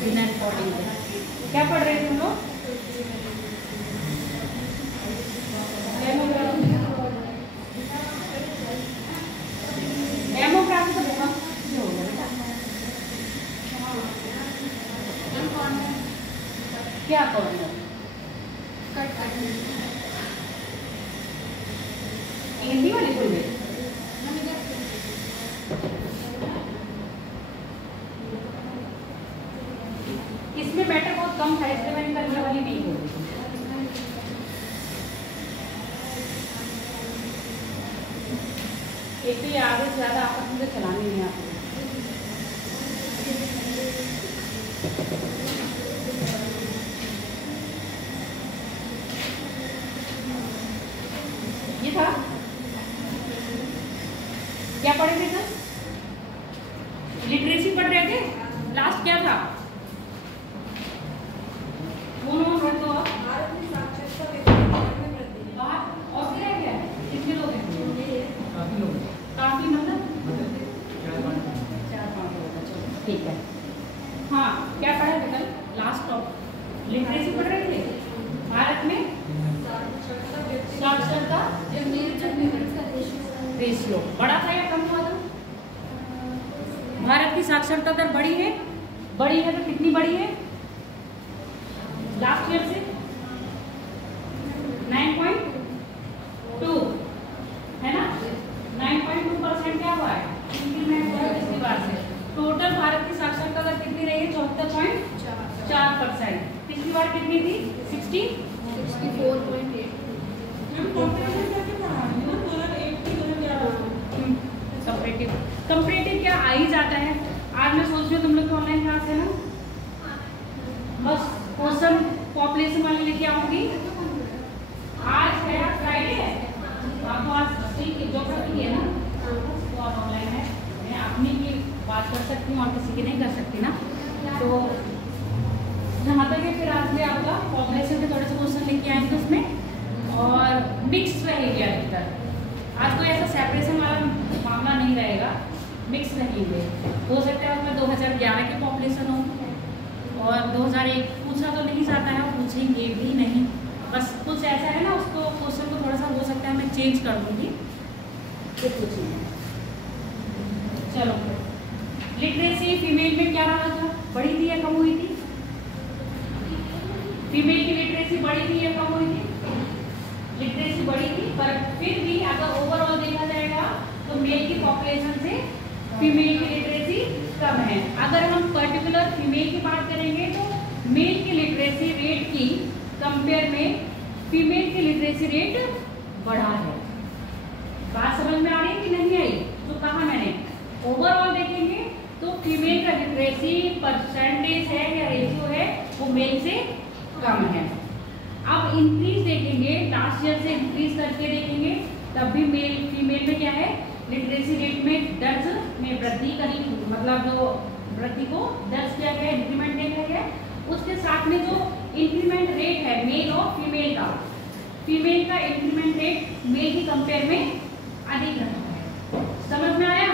बिना रिकॉर्डिंग के। क्या पढ़ रहे थे हम लोग? डेमोग्राफी तो बहुत हो गया बेटा। क्या कॉर्नर? हिंदी वाली कोई में इसमें बैटर बहुत कम था, इसलिए मैंने करने वाली नहीं हो। एक तो ये आगे से ज़्यादा आपस में चलानी नहीं आती। ये था क्या पढ़े थे सर? लिटरेसी पढ़ रहे थे। लास्ट क्या था? काफी मतलब 4-5 लोग। ठीक है। हाँ, क्या पढ़ा थे कल? लास्ट ऑफ लिटरेसी पढ़ रहे थे। भारत में साक्षरता रेशियो बड़ा था या कम हुआ था? भारत की साक्षरता दर बड़ी है। बड़ी है तो कितनी बड़ी है? लास्ट ईयर से 9.2 है ना। 9.2% क्या हुआ है? इंक्रीमेंट हुआ है पिछली बार से। टोटल भारत की साक्षरता दर कितनी रही है? 74.4%। पिछली बार कितनी थी? 64.8। कंपैरेटिव क्या आ ही जाता है। आज मैं सोच रही हूँ तुम लोग की ऑनलाइन क्लास है ना, बस क्वेश्चन पॉपुलेशन वाली लेके आऊंगी। आज है फ्राइडे है, आपको आज ज्योग्राफी है ना, तो आज ऑनलाइन है। मैं अपनी की बात कर सकती हूँ और किसी की नहीं कर सकती ना। तो जहाँ तक है फिर आज भी आपका पॉपुलेशन के थोड़े से क्वेश्चन लेके आएंगे उसमें, और मिक्स रहेगी अधिकतर। आज कोई ऐसा सेपरेशन वाला मामला नहीं रहेगा, मिक्स रहेंगे। हो सकता है उसमें 2011 की पॉपुलेशन हो और 2001 पूछा तो नहीं जाता है और पूछेंगे भी नहीं। बस कुछ ऐसा है ना, उसको क्वेश्चन को थोड़ा सा हो सकता है मैं चेंज कर दूँगी फिर पूछेंगे। चलो, लिटरेसी फीमेल में क्या रहा था? बढ़ी थी या कम हुई थी? फीमेल की लिटरेसी बढ़ी थी या कम हुई थी? लिटरेसी बढ़ी थी, पर फिर भी अगर ओवरऑल देखा जाएगा तो मेल की पॉपुलेशन से फीमेल की लिटरेसी कम है। अगर हम पर्टिकुलर फीमेल की बात करेंगे तो मेल की लिटरेसी रेट की कंपेयर में फीमेल की लिटरेसी रेट बढ़ा है। बात समझ में आ रही है कि नहीं आई? तो कहा मैंने ओवरऑल देखेंगे तो फीमेल का लिटरेसी परसेंटेज है या रेशियो है वो मेल से कम है। अब इंक्रीज देखेंगे, लास्ट ईयर से इंक्रीज करके देखेंगे, तब भी मेल फीमेल में क्या है? लिटरेसी रेट में 10 में वृद्धि करी, मतलब जो वृद्धि को 10 किया गया, इंक्रीमेंट देखा गया। उसके साथ में जो इंक्रीमेंट रेट है मेल और फीमेल का, फीमेल का इंक्रीमेंट रेट मेल की कंपेयर में अधिक रहता है। समझ में आया?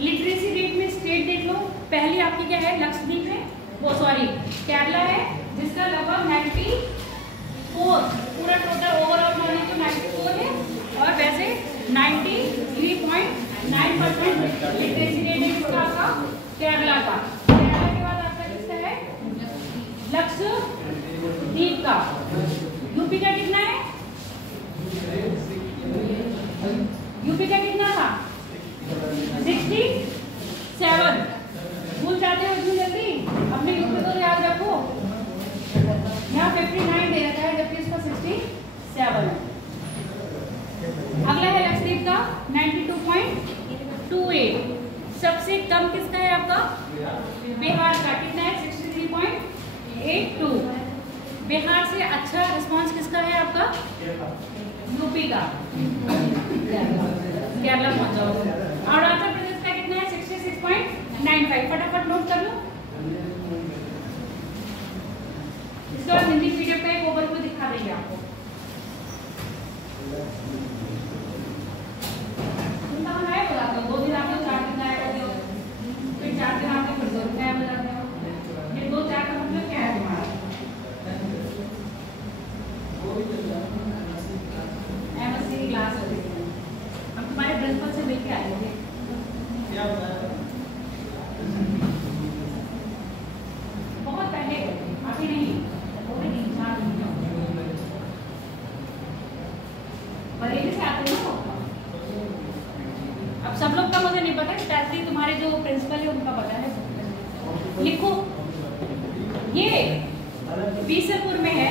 लिटरेसी रेट में स्टेट देख लो। पहली आपकी क्या है? लक्षद्वीप है, वो सॉरी केरला है, जिसका लगभग 94, पूरा टोटल ओवरऑल माने तो 94 है, और वैसे 93.9% लिटरेसी रेट है इसका आपका केरला का। केरला के बाद आपका किसका है? लक्षद्वीप का। यूपी का कितना है? यूपी का कितना था? 67। भूल जाते हो इतनी जल्दी? अपने यूपी को याद रखो। यहाँ 59 दे रखा है जबकि इसका 67 है। अगला है लक्षद्वीप का 92.28। सबसे कम किसका है आपका? बिहार का। कितना है? 63.82। बिहार से अच्छा रिस्पांस किसका है आपका? यूपी का। केरला पहुंच जाओ। अरुणाचल प्रदेश का कितना है? 66.95। फटाफट नोट कर लो। इसके बाद हिंदी पीडीएफ का एक ओवरव्यू दिखा देंगे आपको। लेके आएंगे। बहुत पहले अभी नहीं, पूरे 3-4 महीने हो गए। बरेली से आते हैं ना। अब सब लोग का मुझे नहीं पता, स्पेशली तुम्हारे जो प्रिंसिपल है उनका पता है। लिखो, ये बीसलपुर में है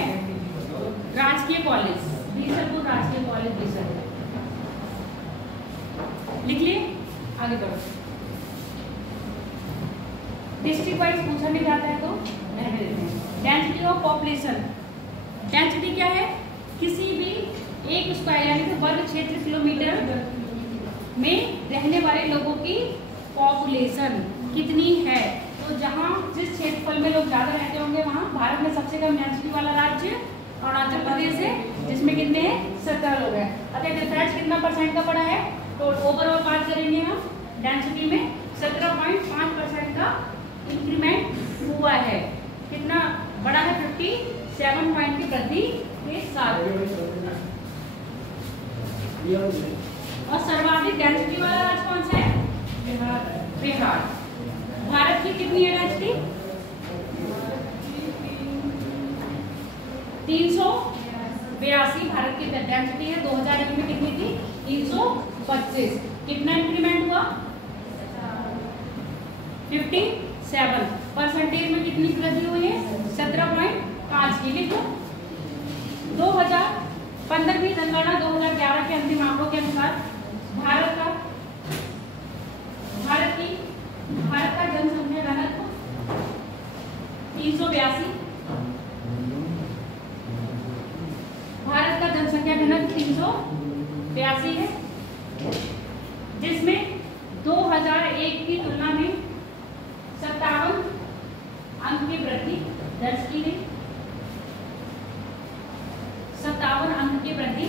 राजकीय कॉलेज, बीसलपुर राजकीय कॉलेज बीसलपुर। लिख लिए, आगे बढ़ो। डिस्ट्रिक्ट वाइज पूछा नहीं जाता है तो रहने देते हैं। डेंसिटी ऑफ पॉपुलेशन, डेंसिटी क्या है? किसी भी एक स्क्वायर यानी कि वर्ग क्षेत्र किलोमीटर में रहने वाले लोगों की पॉपुलेशन कितनी है। तो जहाँ जिस क्षेत्रफल में लोग ज़्यादा रहते होंगे वहाँ भारत में सबसे कम डेंसिटी वाला राज्य अरुणाचल प्रदेश है, जिसमें कितने हैं? 17 लोग हैं। अतः डिफरेंस कितना % का पड़ा है? तो ओवरऑल बात करेंगे हम डेंसिटी में 17.5% का इंक्रीमेंट हुआ है। कितना बड़ा है? 57 पॉइंट की वृद्धि के साथ। और सर्वाधिक डेंसिटी वाला राज्य कौन सा है? बिहार। भारत की कितनी है डेंसिटी? 382 भारत की डेंसिटी है। 2001 में कितनी थी? 325। कितना इंक्रीमेंट हुआ? 57। परसेंटेज में कितनी वृद्धि हुई है? 17.5 की। लिखो 2015वीं जनगणना 2011 के अंतिम आंकड़ों के अनुसार भारत का जनसंख्या घनत्व 382। भारत का जनसंख्या घनत्व 382 है, जिसमें 2001 की तुलना में 57 अंक की वृद्धि दर्ज की गई। 57 अंक की वृद्धि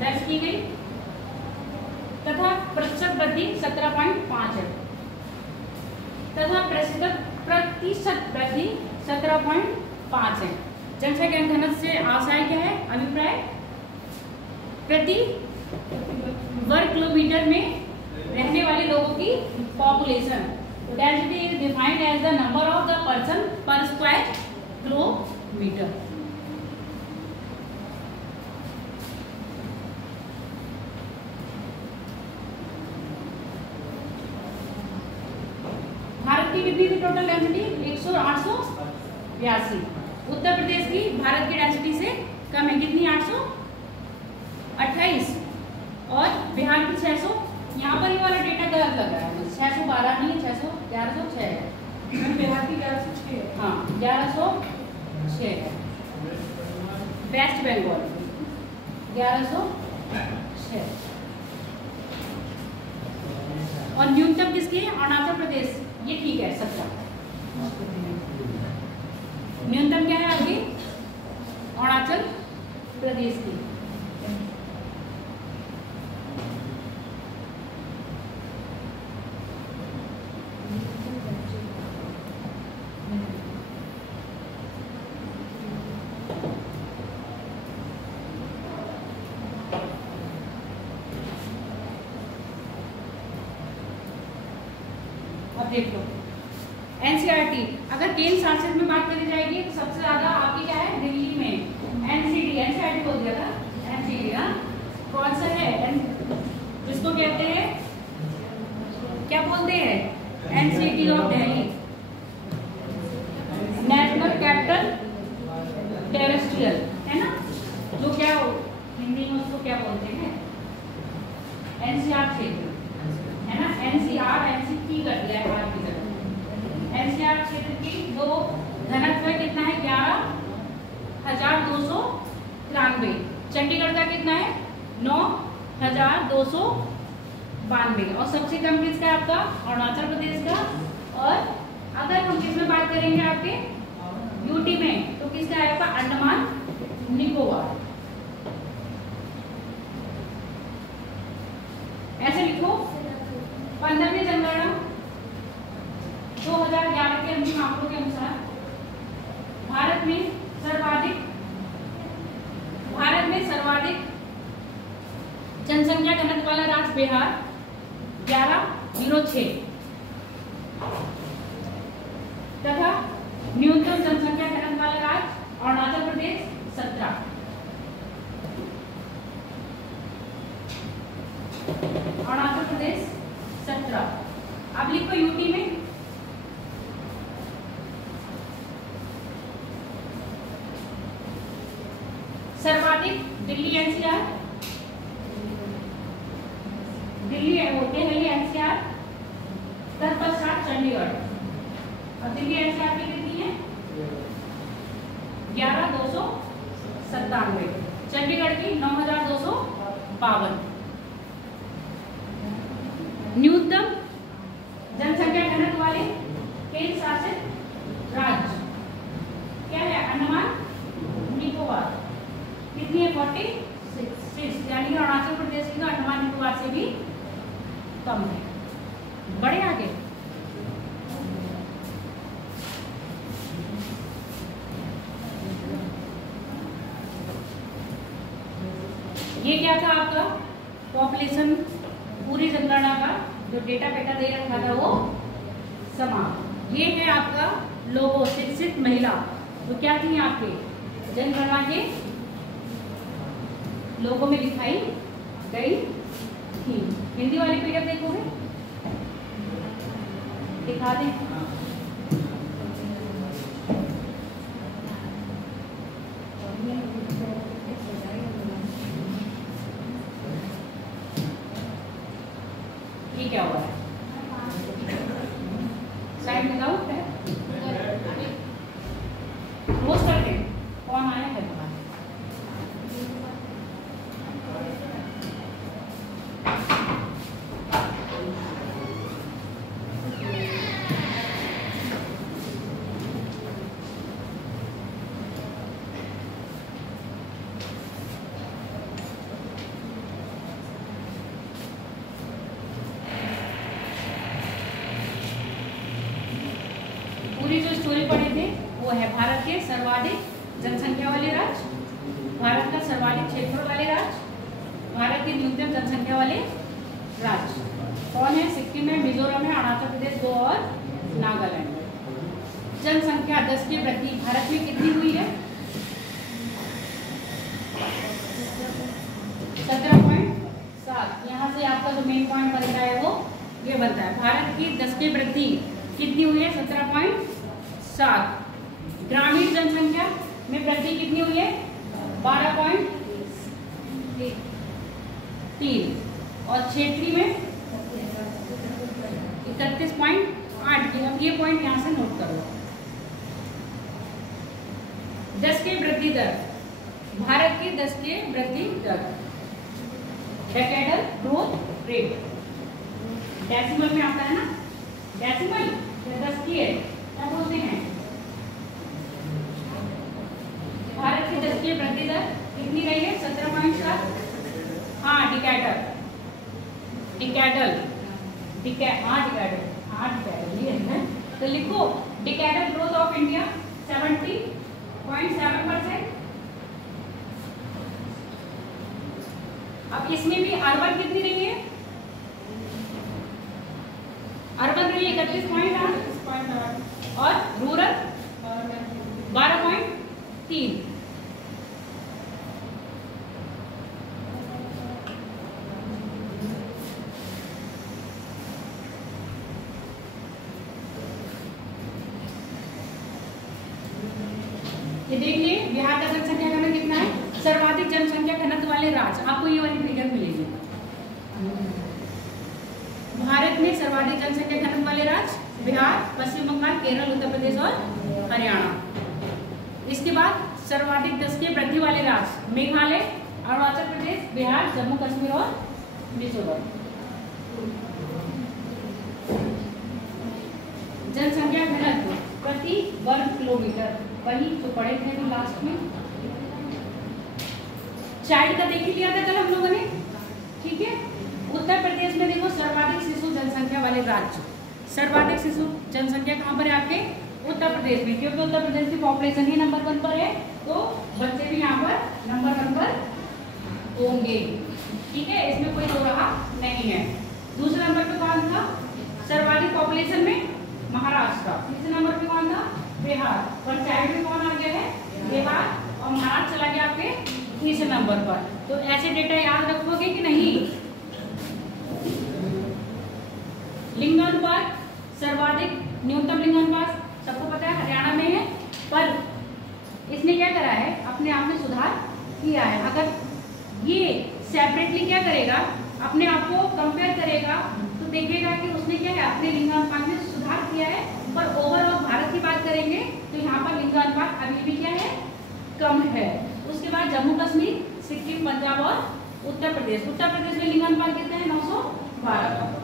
दर्ज की गई तथा प्रतिशत वृद्धि 17.5 है तथा प्रतिशत वृद्धि 17.5 है। जनसंख्या घनत्व से आशय क्या है? अभिप्राय प्रति वर्ग किलोमीटर में रहने वाले लोगों की population. Density is defined as the number of the person per square kilometre. Bharat की कितनी थी टोटल डेंसिटी? 882। उत्तर प्रदेश की भारत की डेंसिटी से कम है। कितनी? 828। और बिहार की 600। यहाँ पर ये वाला डेटा गलत लग रहा है, 612 नहीं है, 1106 है। बिहार की 1106 है। हाँ 1106 है। वेस्ट बंगाल 1106। और न्यूनतम किसकी है? अरुणाचल प्रदेश। ये ठीक है 17। न्यूनतम क्या है आपकी? अरुणाचल प्रदेश की। अब देख लो एनसीईआरटी। अगर केंद्र शासित में बात करी जाएगी तो सबसे ज्यादा आपकी क्या है? दिल्ली में। एनसीडी, एनसीईआरटी बोल दिया था, एनसीडी। हाँ कौन सा है? जिसको कहते हैं क्या बोलते हैं? NCT of Delhi, national capital terrestrial, है ना? जो क्या हिंदी में उसको क्या बोलते हैं? एनसीआर क्षेत्र, है ना? एनसीआर एनसीटी कर दिया है आर की जगह। एनसीआर क्षेत्र की जो घनत्व है कितना है? 11,293। चंडीगढ़ का कितना है? 9,292। और सबसे कम किसका है आपका? अरुणाचल प्रदेश का। और अगर हम किसमें बात करेंगे आपके यूटी में तो किसका है आपका? अंडमान निकोबार। ऐसे लिखो 15वीं जनगणना 2011 के अंतिम आंकड़ों के अनुसार भारत में सर्वाधिक जनसंख्या घनत्व वाला राज्य बिहार, 1106 तथा न्यूनतम जनसंख्या घनत्व वाला राज्य अरुणाचल प्रदेश 17। अरुणाचल प्रदेश 17। अब लिखो यूटी में सर्वाधिक दिल्ली एनसीआर, दिल्ली एनसीआर, तत्पश्चात चंडीगढ़। और दिल्ली एनसीआर की कितनी है 11,297, चंडीगढ़ की 9,252। न्यूनतम जनसंख्या घनत्व वाले केंद्र शासित राज्य क्या है अंडमान निकोबार, कितनी है 46, यानी अरुणाचल प्रदेश की तो अंडमान निकोबार से भी कम है। बड़े आगे ये क्या था आपका पॉपुलेशन पूरी जनगणना का जो डेटा दे रखा था वो समाप्त। ये है आपका लोगों शिक्षित महिला तो क्या थी आपके जनगणना के लोगों में दिखाई गई थी। हिंदी वाली पीडीएफ देखोगे दिखा दें। ये क्या हुआ है साइड में आउट है क्लोज कर दें। कौन आया है तुम्हारे पूरी जो स्टोरी पढ़े थे वो है भारत के सर्वाधिक जनसंख्या वाले राज्य, भारत का सर्वाधिक क्षेत्र वाले राज्य, भारत के न्यूनतम जनसंख्या वाले राज्य कौन है सिक्किम है, मिजोरम है, अरुणाचल प्रदेश 2 और नागालैंड। जनसंख्या 10 की वृद्धि भारत में कितनी हुई है 17.7। यहाँ से आपका जो मेन पॉइंट बनता है वो ये बनता है भारत की 10 की वृद्धि कितनी हुई है 17.7। ग्रामीण जनसंख्या में वृद्धि कितनी हुई है 12.3 और क्षेत्रीय में 31.8 की। अब ये पॉइंट यहाँ से नोट करो। 10 की वृद्धि दर भारत की 10 की वृद्धि दर डेकेडल ग्रोथ रेट डेसिमल में आता है ना, डेसिमल 10 की है क्या बोलते हैं। भारत की 10 की वृद्धि दर कितनी रही है 17.7। हाँ डिकैडल ये है तो लिखो डिकैडल ग्रोथ ऑफ इंडिया 70.7%। अब इसमें भी अर्बन कितनी रही है अर्बन रही 31.8 और रूरल 12.3। ये देख लिए बिहार का जनसंख्या घनत्व कितना है सर्वाधिक जनसंख्या घनत्व वाले राज्य आपको ये वाली फिगर मिलेगी। भारत में सर्वाधिक जनसंख्या घनत्व वाले राज्य बिहार, पश्चिम बंगाल, केरल, उत्तर प्रदेश और हरियाणा। इसके बाद सर्वाधिक 10 की वृद्धि वाले राज्य मेघालय, अरुणाचल प्रदेश, बिहार, जम्मू कश्मीर और मिजोरम। जनसंख्या घनत्व प्रति वर्ग किलोमीटर वही जो पढ़े थे भी लास्ट में चाइल्ड का देख ही लिया था कल हम लोगों ने, ठीक है। उत्तर प्रदेश में देखो सर्वाधिक शिशु जनसंख्या वाले राज्य, सर्वाधिक शिशु जनसंख्या कहाँ पर है आपके उत्तर प्रदेश में, क्योंकि उत्तर प्रदेश की पॉपुलेशन ही नंबर 1 पर है तो बच्चे भी यहाँ पर नंबर 1 पर होंगे, ठीक है। इसमें कोई दो रहा नहीं है। दूसरे नंबर पे कौन था सर्वाधिक पॉपुलेशन में? महाराष्ट्र। तीसरे नंबर पे कौन था? बिहार। पंचायत में कौन आ गया है? बिहार, और महाराष्ट्र चला गया आपके तीसरे नंबर पर। तो ऐसे डेटा याद रखोगे कि नहीं? लिंगानुपात, सर्वाधिक न्यूनतम लिंगानुपात सबको पता है हरियाणा में है, पर इसने क्या करा है, अपने आप में सुधार किया है। अगर ये सेपरेटली क्या करेगा, अपने आप को कंपेयर करेगा तो देखेगा कि उसने क्या है अपने लिंगानुपात में सुधार किया है। पर ओवरऑल भारत की बात करेंगे तो यहाँ पर लिंगानुपात अभी भी क्या है? कम है। उसके बाद जम्मू कश्मीर, सिक्किम, पंजाब और उत्तर प्रदेश। उत्तर प्रदेश में लिंगानुपात कितना है? 912।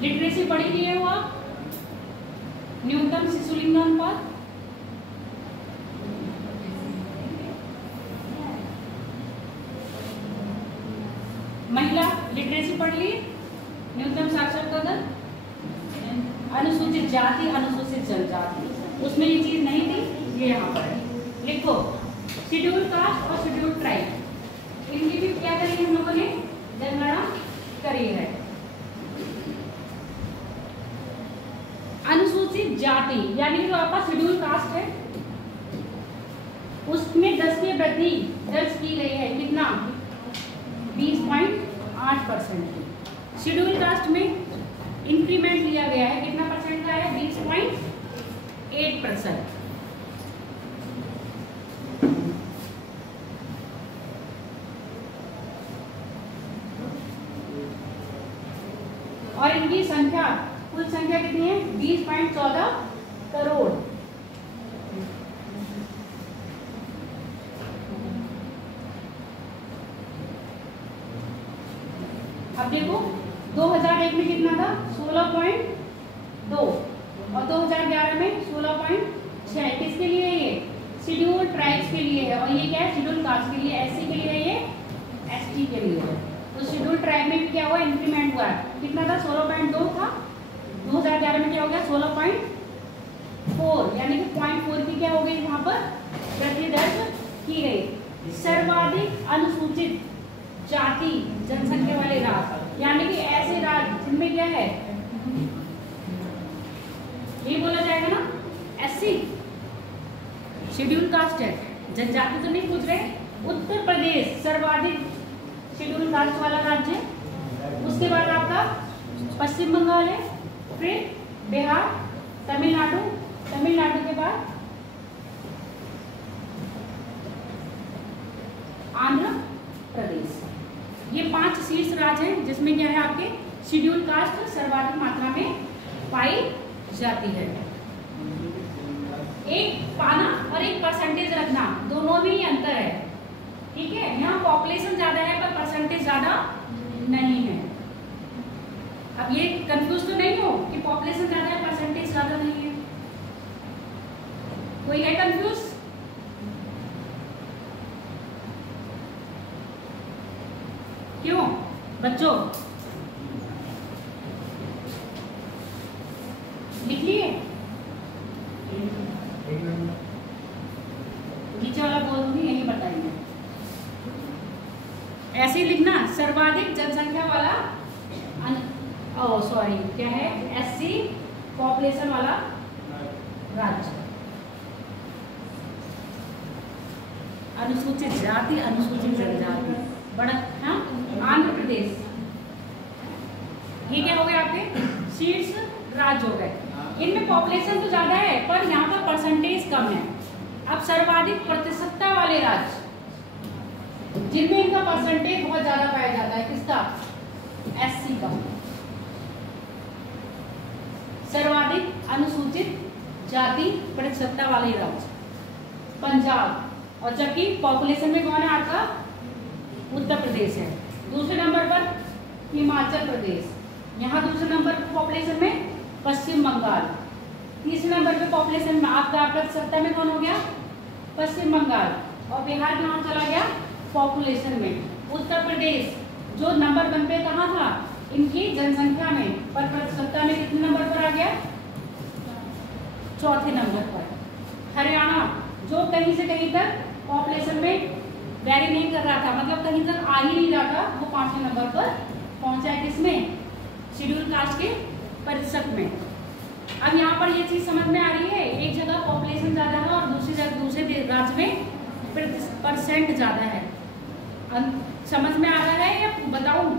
लिटरेसी पढ़ी नहीं है वो आप? न्यूनतम शिशु लिंगानुपात, महिला लिटरेसी पढ़ ली, न्यूनतम साक्षरता दर, अनुसूचित जाति, अनुसूचित जनजाति, उसमें ये चीज नहीं थी, ये यहाँ पर है। लिखो शेड्यूल कास्ट और शेड्यूल ट्राइब, इनकी भी क्या करी हम लोगों ने? जनगणना करी है। अनुसूचित जाति यानी जो आपका शेड्यूल कास्ट है उसमें 10वीं वृद्धि दर्ज की गई है। कितना? 20.8%। शेड्यूल कास्ट में इंक्रीमेंट लिया गया है, कितना परसेंट का है? 20.8%। और इनकी संख्या, कुल संख्या कितनी है? 20.14 करोड़। अब देखो 2001 में कितना था? 16.2 और 2011 में 16.6। किसके लिए है ये? शेड्यूल ट्राइब्स के लिए है। और ये क्या है? शेड्यूल कास्ट के लिए, एससी के लिए, ये एसटी के लिए है। तो शेड्यूल ट्राइब में भी क्या हुआ? इंक्रीमेंट हुआ। कितना था? 16.2 था, 2011 में क्या हो गया? 16.4, यानी कि 0.4 की क्या हो गई यहाँ पर? वृद्धि दर्ज की गई। सर्वाधिक अनुसूचित जाति जनसंख्या वाले राज्य, यानी कि ऐसे राज्य जिनमें क्या है, ये बोला जाएगा ना एससी, शेड्यूल कास्ट है, जनजाति तो नहीं पूछ रहे। उत्तर प्रदेश सर्वाधिक शेड्यूल कास्ट वाला राज्य है। उसके बाद आपका पश्चिम बंगाल है, फिर बिहार, तमिलनाडु, तमिलनाडु के बाद आंध्र प्रदेश। ये 5 शीर्ष राज्य हैं जिसमें क्या है आपके शेड्यूल कास्ट सर्वाधिक मात्रा में पाई जाती है। एक पाना और एक परसेंटेज रखना, दोनों में ही अंतर है। ठीक है, यहाँ पॉपुलेशन ज्यादा है पर परसेंटेज ज्यादा नहीं है। अब ये कंफ्यूज तो नहीं हो कि पॉपुलेशन ज्यादा है परसेंटेज ज्यादा नहीं है। कोई है कंफ्यूज? क्यों बच्चों? लिख लिए? नीचे वाला बोल दूंगी, यही बताएंगे। ऐसे ही लिखना, सर्वाधिक जनसंख्या वाला, सॉरी क्या है, एससी पॉपुलेशन वाला राज्य, अनुसूचित जाति, अनुसूचित जनजाति, बड़ा हाँ, आंध्र प्रदेश। ये क्या हो गए आपके शीर्ष राज्य हो गए। इनमें पॉपुलेशन तो ज्यादा है पर यहाँ पर परसेंटेज कम है। अब सर्वाधिक प्रतिशतता वाले राज्य जिनमें इनका परसेंटेज बहुत ज्यादा पाया जाता है, किसका? एससी का। सर्वाधिक अनुसूचित जाति प्रतिशतता वाले राज्य पंजाब, और जबकि पॉपुलेशन में कौन है आपका? उत्तर प्रदेश है। दूसरे नंबर पर हिमाचल प्रदेश, यहाँ दूसरे नंबर पर पॉपुलेशन में पश्चिम बंगाल, तीसरे नंबर पे पॉपुलेशन में आपका प्रतिशतता में कौन हो गया? पश्चिम बंगाल, और बिहार कहाँ चला गया पॉपुलेशन में? उत्तर प्रदेश जो नंबर 1 पे कहाँ था इनकी जनसंख्या में, पर प्रतिशतता में कितने नंबर पर आ गया? चौथे नंबर पर। हरियाणा जो कहीं से कहीं तक पॉपुलेशन में वैरी नहीं कर रहा था, मतलब कहीं तक आ ही नहीं रहा था, वो 5वें नंबर पर पहुंचा है। किसमें? शेड्यूल कास्ट के प्रतिशत में। अब यहाँ पर ये चीज समझ में आ रही है, एक जगह पॉपुलेशन ज्यादा है और दूसरी जगह दूसरे राज्य में परसेंट ज्यादा है। समझ में आ रहा है या बताऊं?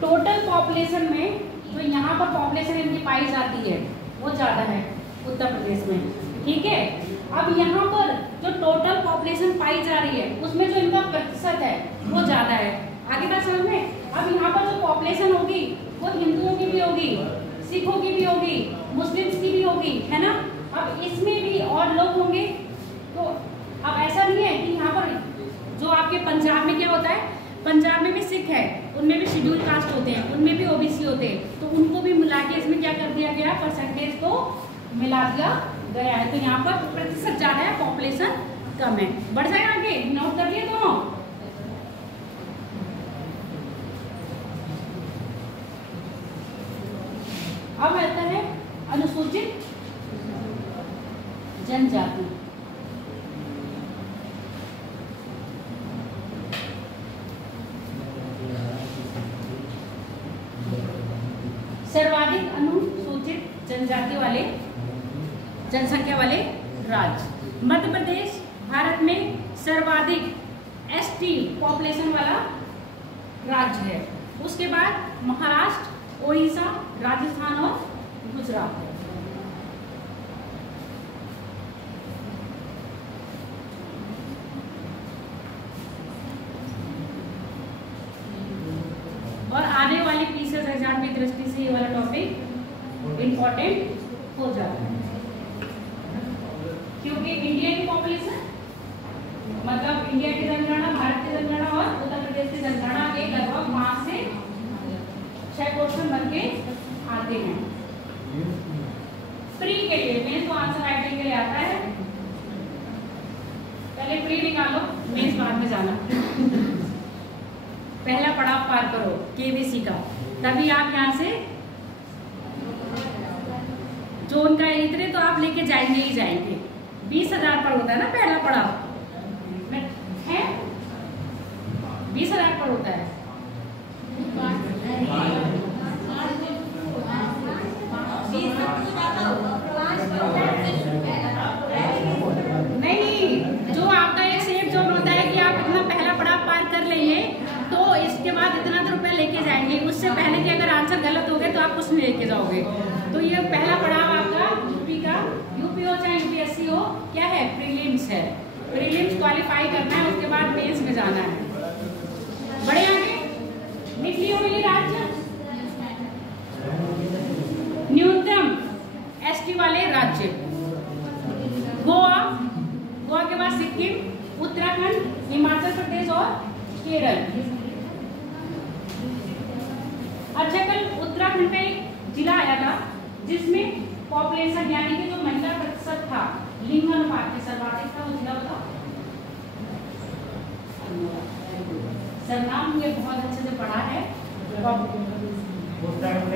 टोटल पॉपुलेशन में जो यहाँ पर पॉपुलेशन इनकी पाई जाती है वो ज्यादा है उत्तर प्रदेश में, ठीक है। अब यहाँ पर जो टोटल पॉपुलेशन पाई जा रही है उसमें जो इनका प्रतिशत है वो ज्यादा है। आगे बात समझ में? अब यहाँ पर जो पॉपुलेशन होगी वो हिंदुओं की भी होगी, सिखों की भी होगी, मुस्लिम्स की भी होगी, है ना। अब इसमें भी और लोग होंगे, तो अब ऐसा नहीं है कि यहाँ पर जो आपके पंजाब में क्या होता है, पंजाब में भी सिख है, उनमें भी शेड्यूल कास्ट होते हैं, उनमें भी ओबीसी होते हैं, तो उनको भी मिला के इसमें क्या कर दिया गया, परसेंटेज को मिला दिया गया है। तो यहाँ पर प्रतिशत ज्यादा है, पॉपुलेशन कम है। बढ़ जाए आगे, नोट कर लिए दोनों। अब आता है अनुसूचित जनजाति। सर्वाधिक अनुसूचित जनजाति वाले जनसंख्या वाले राज्य मध्य प्रदेश भारत में सर्वाधिक एसटी पॉपुलेशन वाला राज्य है। उसके बाद महाराष्ट्र, ओडिशा, राजस्थान और गुजरात। और आने वाले 20,000 की दृष्टि से ये वाला टॉपिक इम्पोर्टेंट हो जाता है, क्योंकि इंडिया की पॉपुलेशन मतलब इंडिया की जनगणना, भारत की जनगणना और उत्तर प्रदेश की जनगणना के लगभग 5 से 6 क्वेश्चन बन के आते हैं। प्री के लिए मेंस तो आंसर राइटिंग के लिए आता है, पहले प्री निकालो, मेंस बाद में जाना। पहला पड़ाव पार करो केबीसी का, तभी आप यहाँ से जो उनका इतने तो आप लेके जाएंगे ही जाएंगे। 20,000 पर होता है ना पहला पड़ाव, है 20,000 पर होता है। नहीं, जो आपका एक सेफ जोन होता है कि आप इतना पहला पड़ाव पार कर लेंगे तो इसके बाद इतना तो रुपया लेके जाएंगे, उससे पहले कि अगर आंसर गलत हो गए तो आप कुछ नहीं लेके जाओगे। तो ये पहला पड़ाव आपका यूपी का, यूपी हो चाहे यूपीएससी हो, क्या है, प्रीलिम्स है। प्रीलिम्स क्वालिफाई करना है, उसके बाद मेंस में जाना है। बड़े आगे लिख लिए हो ये राज्य। न्यूनतम एसटी वाले राज्य गोवा, गोवा के बाद सिक्किम, उत्तराखंड, हिमाचल प्रदेश और केरल। अच्छा, कल उत्तराखंड में एक जिला आया था जिसमें पॉपुलेशन यानी कि जो महिला प्रतिशत था लिंग अनुपात में सर्वाधिक था, वो जिला बताओ। सर नाम मुझे बहुत अच्छे से पढ़ा है। उत्तराखंड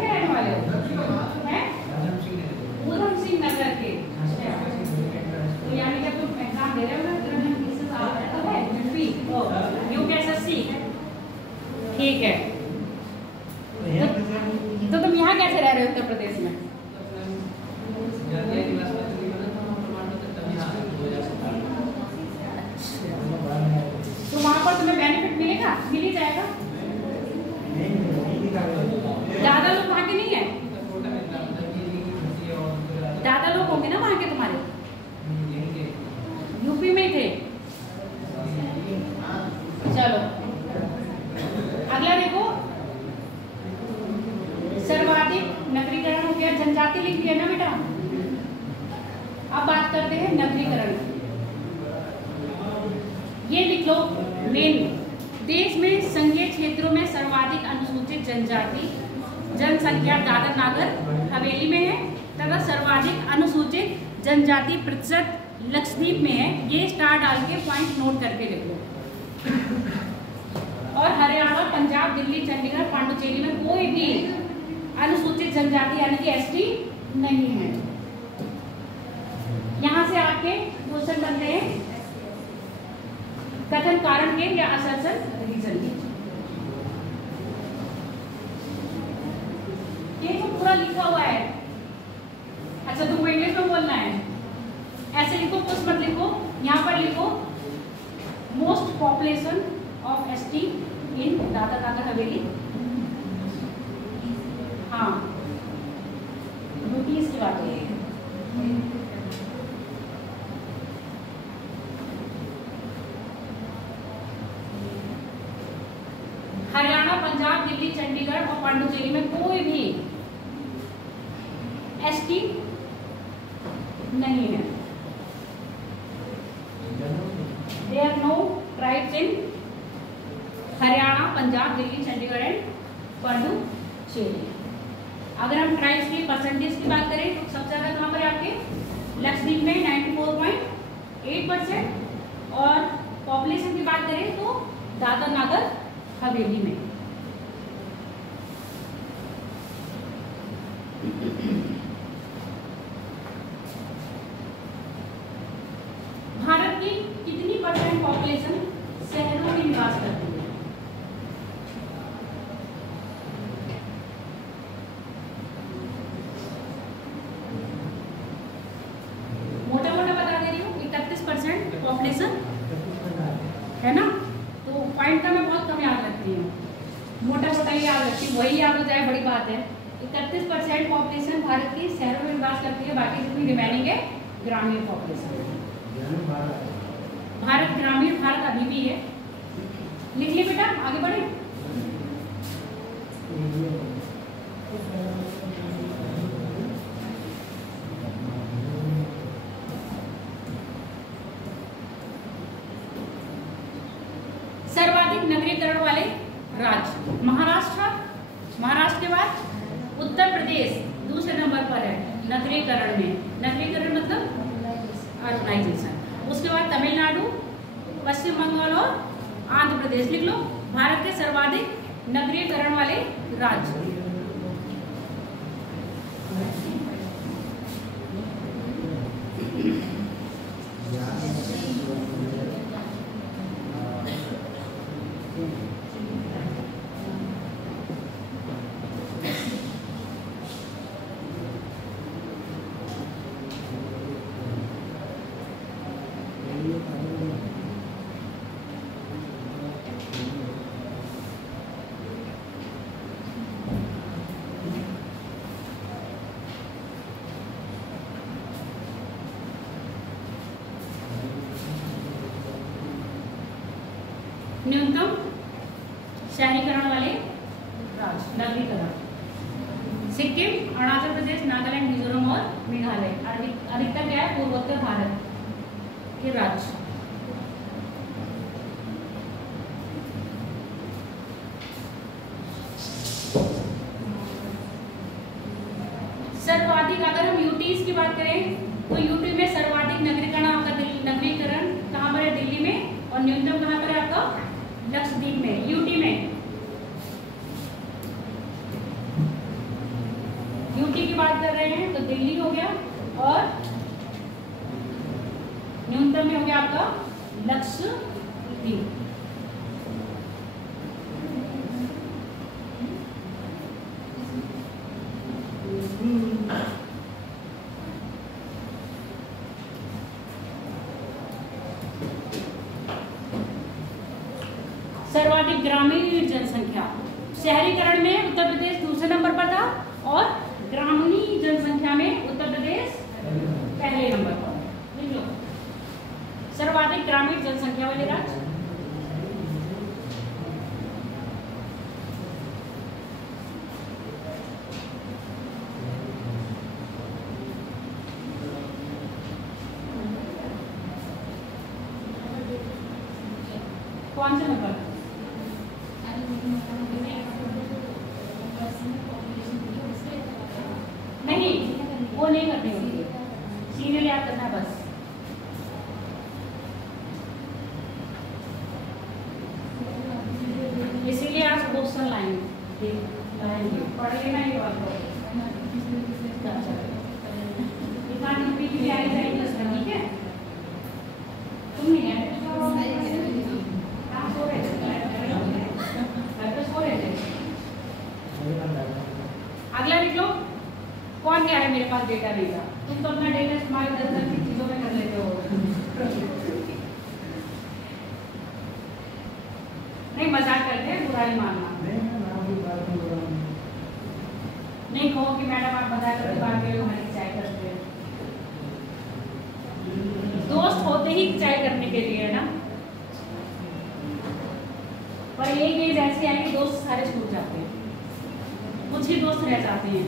के रहने वाले हैं, उधम सिंह नगर के। तो यानी कि तुम एग्जाम दे रहे हो ना, यूपीएससी, ठीक है। तो तुम यहाँ कैसे रह रहे हो उत्तर प्रदेश में? तो वहाँ पर तुम्हें बेनिफिट मिलेगा, मिल ही जाएगा। ज्यादा लोग वहाँ के नहीं है, ज्यादा लोग होंगे ना वहाँ के, तुम्हारे यूपी में थे। चलो अगला देखो, सर्वाधिक नगरीकरण हो गया, जनजाति लिख दिया ना बेटा। अब बात करते हैं नगरीकरण। ये लिख लो मेन, देश में संघीय क्षेत्रों में सर्वाधिक अनुसूचित जनजाति जनसंख्या दादर नागर हवेली में है, तथा सर्वाधिक अनुसूचित जनजाति प्रतिशत लक्षद्वीप में है। ये स्टार डाल के पॉइंट नोट करके लिख लो। और हरियाणा, पंजाब पंजाब, दिल्ली, चंडीगढ़, पांडुचेरी में कोई भी अनुसूचित जनजाति यानी कि एसटी नहीं है। यहां से आपके क्वेश्चन बनते हैं कथन कारण के या असर्शन रीजन के। ये तो पूरा लिखा हुआ है। अच्छा तुमको इंग्लिश में बोलना है, ऐसे लिखो, कुछ मत लिखो, यहाँ पर लिखो मोस्ट पॉपुलेशन ऑफ एसटी इन दादर नगर हवेली। हाँ यूटीज की बात है। हरियाणा, पंजाब, दिल्ली, चंडीगढ़ और पांडुचेरी में कोई भी एसटी नहीं है। There are no tribes in Haryana, Punjab, Delhi, Chandigarh and Puducherry. अगर हम ट्राइब्स की परसेंटेज की बात करें तो सबसे ज्यादा कहाँ पर है आपके लक्षद्वीप में 94.8% और पॉपुलेशन की बात करें तो दादर नागर हवेली में। भारत की कितनी परसेंट पॉपुलेशन शहरों में निवास करती है? मोटा मोटा बता दे रही हूँ, 31% पॉपुलेशन है ना। तो पॉइंट का मैं बहुत कम याद रखती हूँ, मोटा मोटा ही याद रखती हूँ, वही याद हो जाए बड़ी बात है। 31% पॉपुलेशन भारत की शहरों में निवास करती है, बाकी जितनी रिमेनिंग है ग्रामीण पॉपुलेशन। भारत ग्रामीण भारत अभी भी है। लिख लिए बेटा, आगे बढ़े। सर्वाधिक नगरीकरण वाले राज्य महाराष्ट्र, महाराष्ट्र के बाद उत्तर प्रदेश दूसरे नंबर पर है नगरीकरण में। नगरीकरण मतलब अर्बनाइजेशन। उसके बाद तमिलनाडु, पश्चिम बंगाल और आंध्र प्रदेश। लिख लो भारत के सर्वाधिक नगरीकरण वाले राज्य। न्यूनतम शहरीकरण वाले राज्य नगरीकरण सिक्किम, अरुणाचल प्रदेश, नागालैंड, मिजोरम और मेघालय। अधिकतर क्या है पूर्वोत्तर भारत के राज्य। सर्वाधिक अगर हम यूटीज की बात करें तो यूटी में सर्वाधिक नगरीकरण आपका नगरीकरण कहाँ पर है? दिल्ली में। और न्यूनतम कहाँ पर है आपका? लक्षद्वीप में। यूटी में, यूटी की बात कर रहे हैं तो दिल्ली हो गया और न्यूनतम में हो गया आपका लक्षद्वीप। सर्वाधिक ग्रामीण जनसंख्या, शहरीकरण में उत्तर प्रदेश दूसरे नंबर पर था और ग्रामीण जनसंख्या में उत्तर प्रदेश पहले नंबर पर। लिख लो सर्वाधिक ग्रामीण जनसंख्या वाले राज्य। कौन से नंबर? नहीं, वो नहीं करनी होती है, सीरियल याद करना बस। इसीलिए आप क्वेश्चन लाएंगे पढ़ लेना ये बात भी आई जाएगी उसमें, ठीक है। तुम नहीं है सो रहे थे। अगला लिख लो, कौन कह रहा है मेरे पास डेटा नहीं था? तुम तो अपना डेटा इस्तेमाल 10 की चीजों में कर लेते हो। नहीं मजाक करते हैं, बुरा नहीं मानना। नहीं कहो कि मैडम आप मजाक करके बात करें, हमारी चाय करते हैं। दोस्त होते ही चाय करने के लिए है ना, पर एक एज ऐसी आई कि दोस्त सारे छूट जाते हैं, कुछ ही दोस्त रह जाते हैं।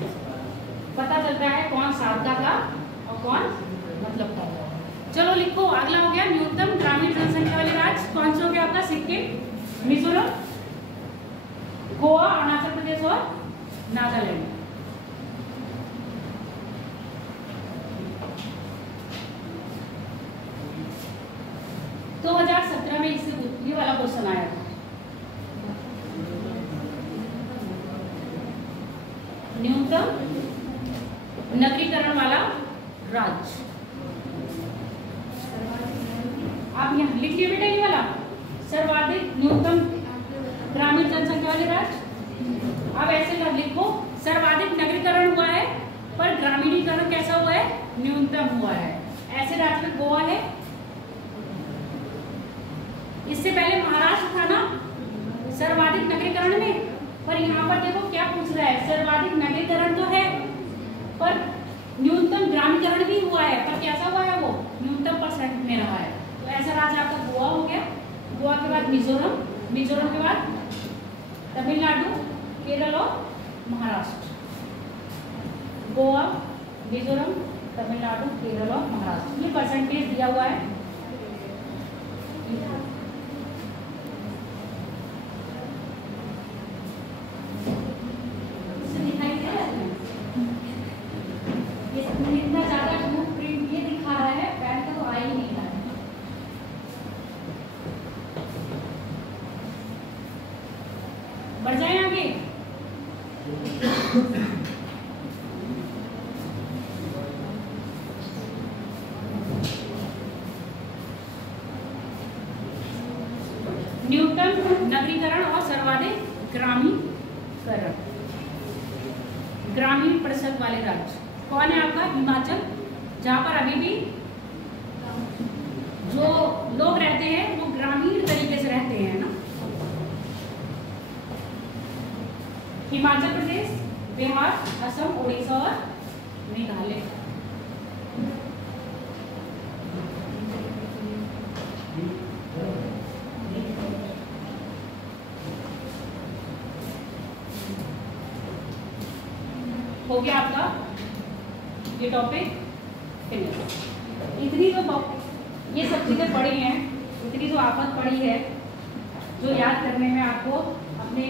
पता चलता है कौन साथ का था और कौन मतलब का था। चलो लिखो, अगला हो गया न्यूनतम ग्रामीण जनसंख्या वाले राज्य। कौन से हो गया आपका? सिक्किम, मिजोरम, गोवा, अरुणाचल प्रदेश और नागालैंड। तो 2017 में इससे ये वाला क्वेश्चन आया था, न्यूनतम नगरीकरण वाला राज्य। आप यहाँ लिख लिया बेटा ये वाला, सर्वाधिक न्यूनतम ग्रामीण जनसंख्या वाले राज्य। अब ऐसे कर लिखो, सर्वाधिक नगरीकरण हुआ है पर ग्रामीणीकरण कैसा हुआ है? न्यूनतम हुआ है। ऐसे राज्य में गोवा है, इससे पहले महाराष्ट्र था ना सर्वाधिक नगरीकरण में, पर यहाँ पर देखो क्या पूछ रहा है, सर्वाधिक नगरीकरण तो है पर न्यूनतम ग्रामीणीकरण भी हुआ है, पर कैसा हुआ है? वो न्यूनतम % में रहा है। तो ऐसा राज्य आपका गोवा हो गया। गोवा के बाद मिजोरम, मिजोरम के बाद तमिलनाडु, केरल और महाराष्ट्र। गोवा, मिजोरम, तमिलनाडु, केरल और महाराष्ट्र, ये परसेंटेज दिया हुआ है। इतना ज्यादा ग्रुप प्रिंट ये दिखा रहा है, पैन का तो आ ही नहीं रहा है। बढ़ जाए आगे। न्यूनतम नगरीकरण और सर्वाधिक ग्रामीणीकरण, ग्रामीण प्रतिशत वाले राज्य कौन है आपका? हिमाचल, जहां पर अभी भी जो लोग रहते हैं वो ग्रामीण तरीके से रहते हैं ना। हिमाचल प्रदेश, बिहार, असम, उड़ीसा और मेघालय। हो गया आपका ये टॉपिक फिनिश। इतनी जो ये सब चीज़ें पढ़ी हैं, इतनी जो आफत पढ़ी है, जो याद करने में आपको अपने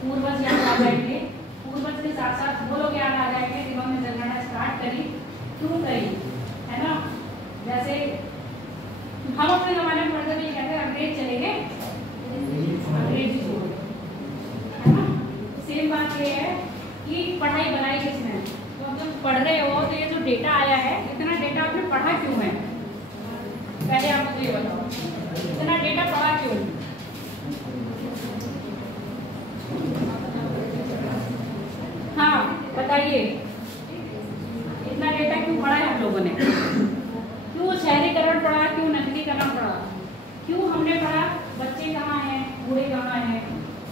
पूर्वज याद आ जाएंगे, पूर्वज के साथ साथ वो लोग याद आ जाएंगे जिन्होंने जनगणना स्टार्ट करी, क्यों करी, है ना। जैसे हम अपने ज़माने में पढ़ते थे, कहते हैं अंग्रेज चले गए, अंग्रेज ही छोड़ गए, है ना। सेम बात ये है कि पढ़ाई बनाई किसने? तो अब जब पढ़ रहे हो तो ये जो डेटा आया है, इतना डेटा आपने पढ़ा क्यों है? पहले आप मुझे ये बताओ, इतना डेटा पढ़ा क्यों? हाँ बताइए, इतना डेटा क्यों पढ़ा है हम लोगों ने? क्यों शहरीकरण पढ़ा, क्यों नगरीकरण पढ़ा, क्यों हमने पढ़ा बच्चे कहाँ हैं, बूढ़े कहाँ हैं,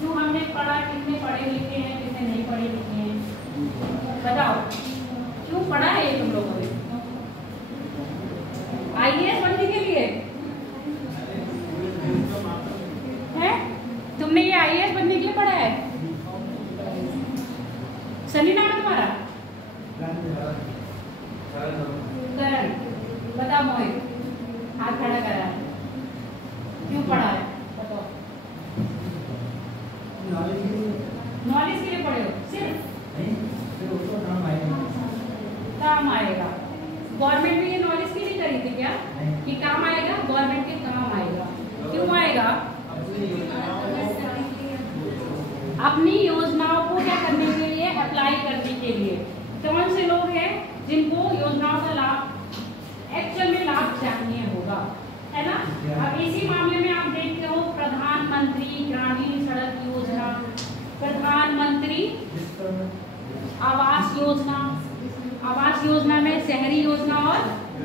क्यों हमने पढ़ा कितने पढ़े लिखे हैं, कितने नहीं पढ़े लिखे हैं? बताओ क्यों पढ़ा है ये तुम लोगों ने? IAS बनने के लिए है? तुमने ये IAS बनने के लिए पढ़ा है? सनी नाम है तुम्हारा? करण। बताओ मोहित, हाथ खड़ा करा है, क्यों पढ़ा है? बताओ। नॉलेज के लिए पढ़े हो सिर्फ? काम आएगा। गवर्नमेंट ने ये नॉलेज के लिए करी थी क्या कि काम आएगा? गवर्नमेंट के काम आएगा। क्यों आएगा? अपनी योजनाओं को क्या करने के लिए, अप्लाई करने के लिए। कौन से लोग हैं जिनको योजनाओं का लाभ एक्चुअल में लाभ चाहिए होगा, है ना। अब इसी मामले में आप देखते हो प्रधानमंत्री ग्रामीण सड़क योजना, प्रधानमंत्री आवास योजना, आवास योजना में शहरी योजना और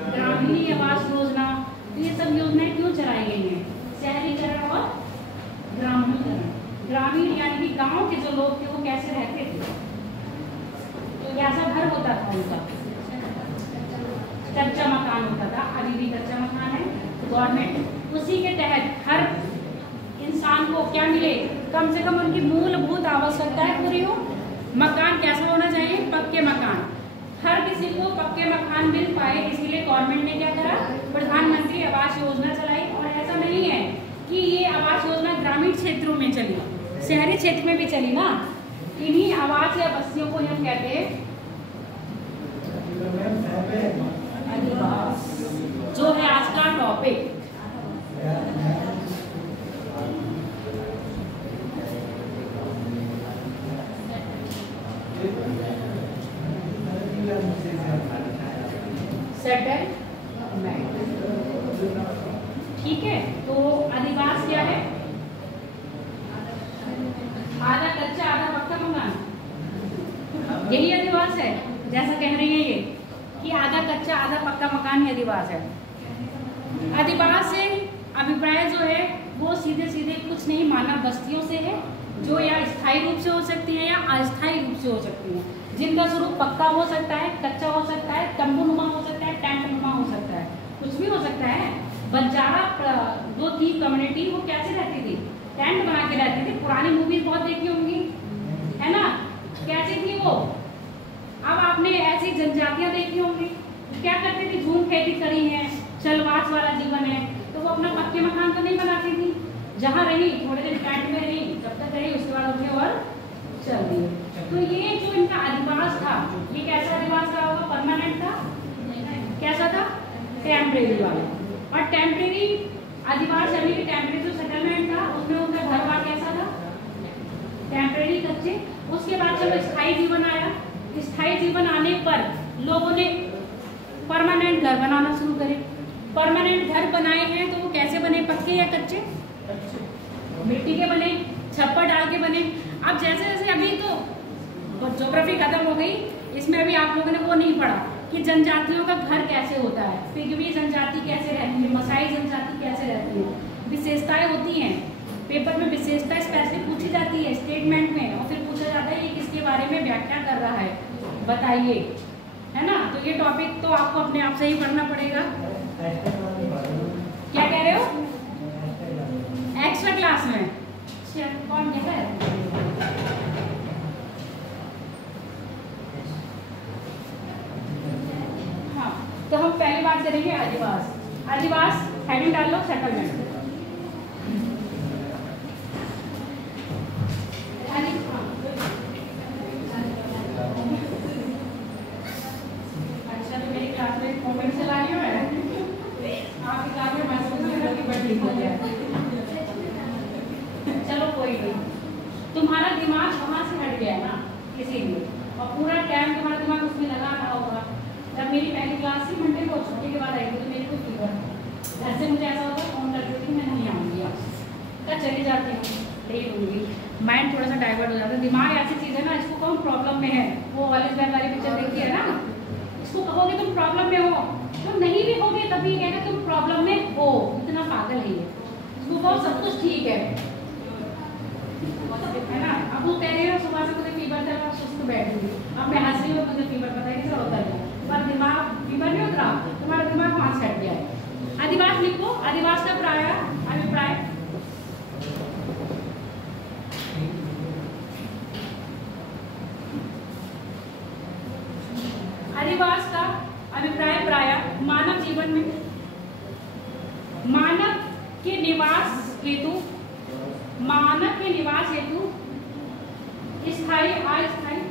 ग्रामीण आवास योजना। तो ये सब योजनाएं क्यों चलाई गई हैं, शहरीकरण और ग्रामीणीकरण। ग्रामीण यानी कि गांव के जो लोग थे वो कैसे रहते थे, तो कैसा घर होता था उनका, कच्चा मकान होता था, अभी भी कच्चा मकान है। गवर्नमेंट उसी के तहत हर इंसान को क्या मिले, कम से कम उनकी मूलभूत आवश्यकताएं पूरी हो। मकान कैसा होना चाहिए, पक्के मकान, हर किसी को पक्के मकान मिल पाए, इसलिए गवर्नमेंट ने क्या करा, प्रधानमंत्री आवास योजना चलाई। और ऐसा नहीं है कि ये आवास योजना ग्रामीण क्षेत्रों में चली, शहरी क्षेत्र में भी चली ना। इन्हीं आवास या बस्तियों को हम कहते हैं अधिवास, जो है आज का टॉपिक। सेटलमेंट, ठीक है। तो अधिवास क्या है, आधा कच्चा आधा पक्का मकान, यही अधिवास है। जैसा कह रही है ये कि आधा कच्चा आधा पक्का मकान ही अधिवास है। अधिवास से अभिप्राय जो है वो सीधे सीधे कुछ नहीं, मानव बस्तियों से है, जो या स्थायी रूप से हो सकती है या अस्थायी रूप से हो सकती है, जिनका स्वरूप पक्का हो सकता है, कच्चा हो सकता है, तंबूनुमा हो सकता है, टेंट नुमा हो सकता है, कुछ भी हो सकता है। बंजारा जो थी कम्युनिटी, वो कैसे रहती थी, टेंट बना के रहती थी। पुरानी मूवीज बहुत देखी होंगी, है ना, कैसी थी वो। अब आपने ऐसी जनजातियां देखी होंगी, क्या करती थी, झूम खेती करी है, चलवास वाला जीवन है, तो वो अपना पक्के मकान तो नहीं बनाती थी, जहाँ रही थोड़े दिन टेंट में रही, जब तक रही उसके बाद उठे और चल दिए। तो ये जो इनका अधिवास था, ये कैसा अधिवास था होगा, परमानेंट था, कैसा था, टेम्परेरी वाला। और टेम्परेरी अधिवास यानी कि टेम्परेरी जो सेटलमेंट था, उसमें उनका घर बार कैसा था, टेम्परेरी कच्चे। उसके बाद चलो स्थायी जीवन आया, स्थायी जीवन आने पर लोगों ने परमानेंट घर बनाना शुरू करे। परमानेंट घर बनाए हैं तो वो कैसे बने, पक्के या कच्चे, मिट्टी के बने, छप्पर डाल के बने। अब जैसे जैसे अभी तो ज्योग्राफी खत्म हो गई, इसमें अभी आप लोगों ने वो नहीं पढ़ा कि जनजातियों का घर कैसे होता है, पिगमी जनजाति कैसे रहती है, मसाई जनजाति कैसे रहती है, विशेषताएं होती हैं। पेपर में विशेषता स्पेशली पूछी जाती है स्टेटमेंट में, और फिर पूछा जाता है ये किसके बारे में व्याख्या कर रहा है, बताइए, है ना। तो ये टॉपिक तो आपको अपने आप से ही पढ़ना पड़ेगा। क्या कह रहे हो, एक्स्ट्रा क्लास में कौन कहता है। हाँ, तो हम पहली बात करेंगे अधिवास। अधिवास हेडिंग डाल लो, सेटलमेंट। अच्छा, तो मेरी क्लास में कमेंट चला रही हो, आपकी क्लास में मैसेज हो गया। चलो कोई नहीं, तुम्हारा दिमाग वहाँ से हट गया ना इसीलिए, और पूरा टाइम तुम्हारा दिमाग उसमें लगा रहा होगा। जब मेरी पहली क्लास थी, मंडे को छुट्टी के बाद आई थी, तो मेरे को फीवर, ऐसे मुझे ऐसा होता है फोन करती थी मैं नहीं आऊँगी, क्या चली जाती हूँ, लेट होंगी, माइंड थोड़ा सा डाइवर्ट हो जाता है। दिमाग ऐसी चीज़ है ना, इसको कौन प्रॉब्लम में है, वो ऑल इज वेल वाली पिक्चर देखी है ना, इसको कहोगे तुम प्रॉब्लम में हो, तुम नहीं भी होगे तभी कहना तुम प्रॉब्लम में हो, इतना पागल है ये, इसको कहो सब कुछ ठीक है ना। अब वो कह रहे हैं सुबह से मुझे फीवर था, मैं सुस्त बैठी, अब मैं हंस रही हूँ, मुझे फीवर पता है कैसे होता है, तुम्हारा दिमाग फीवर नहीं उतरा, तुम्हारा दिमाग वहाँ से हट गया है। अधिवास लिखो, अधिवास का प्राय अभिप्राय, अधिवास का अभिप्राय प्राय मानव जीवन में मानव के निवास हेतु, मानव के निवास हेतु स्थायी अस्थायी,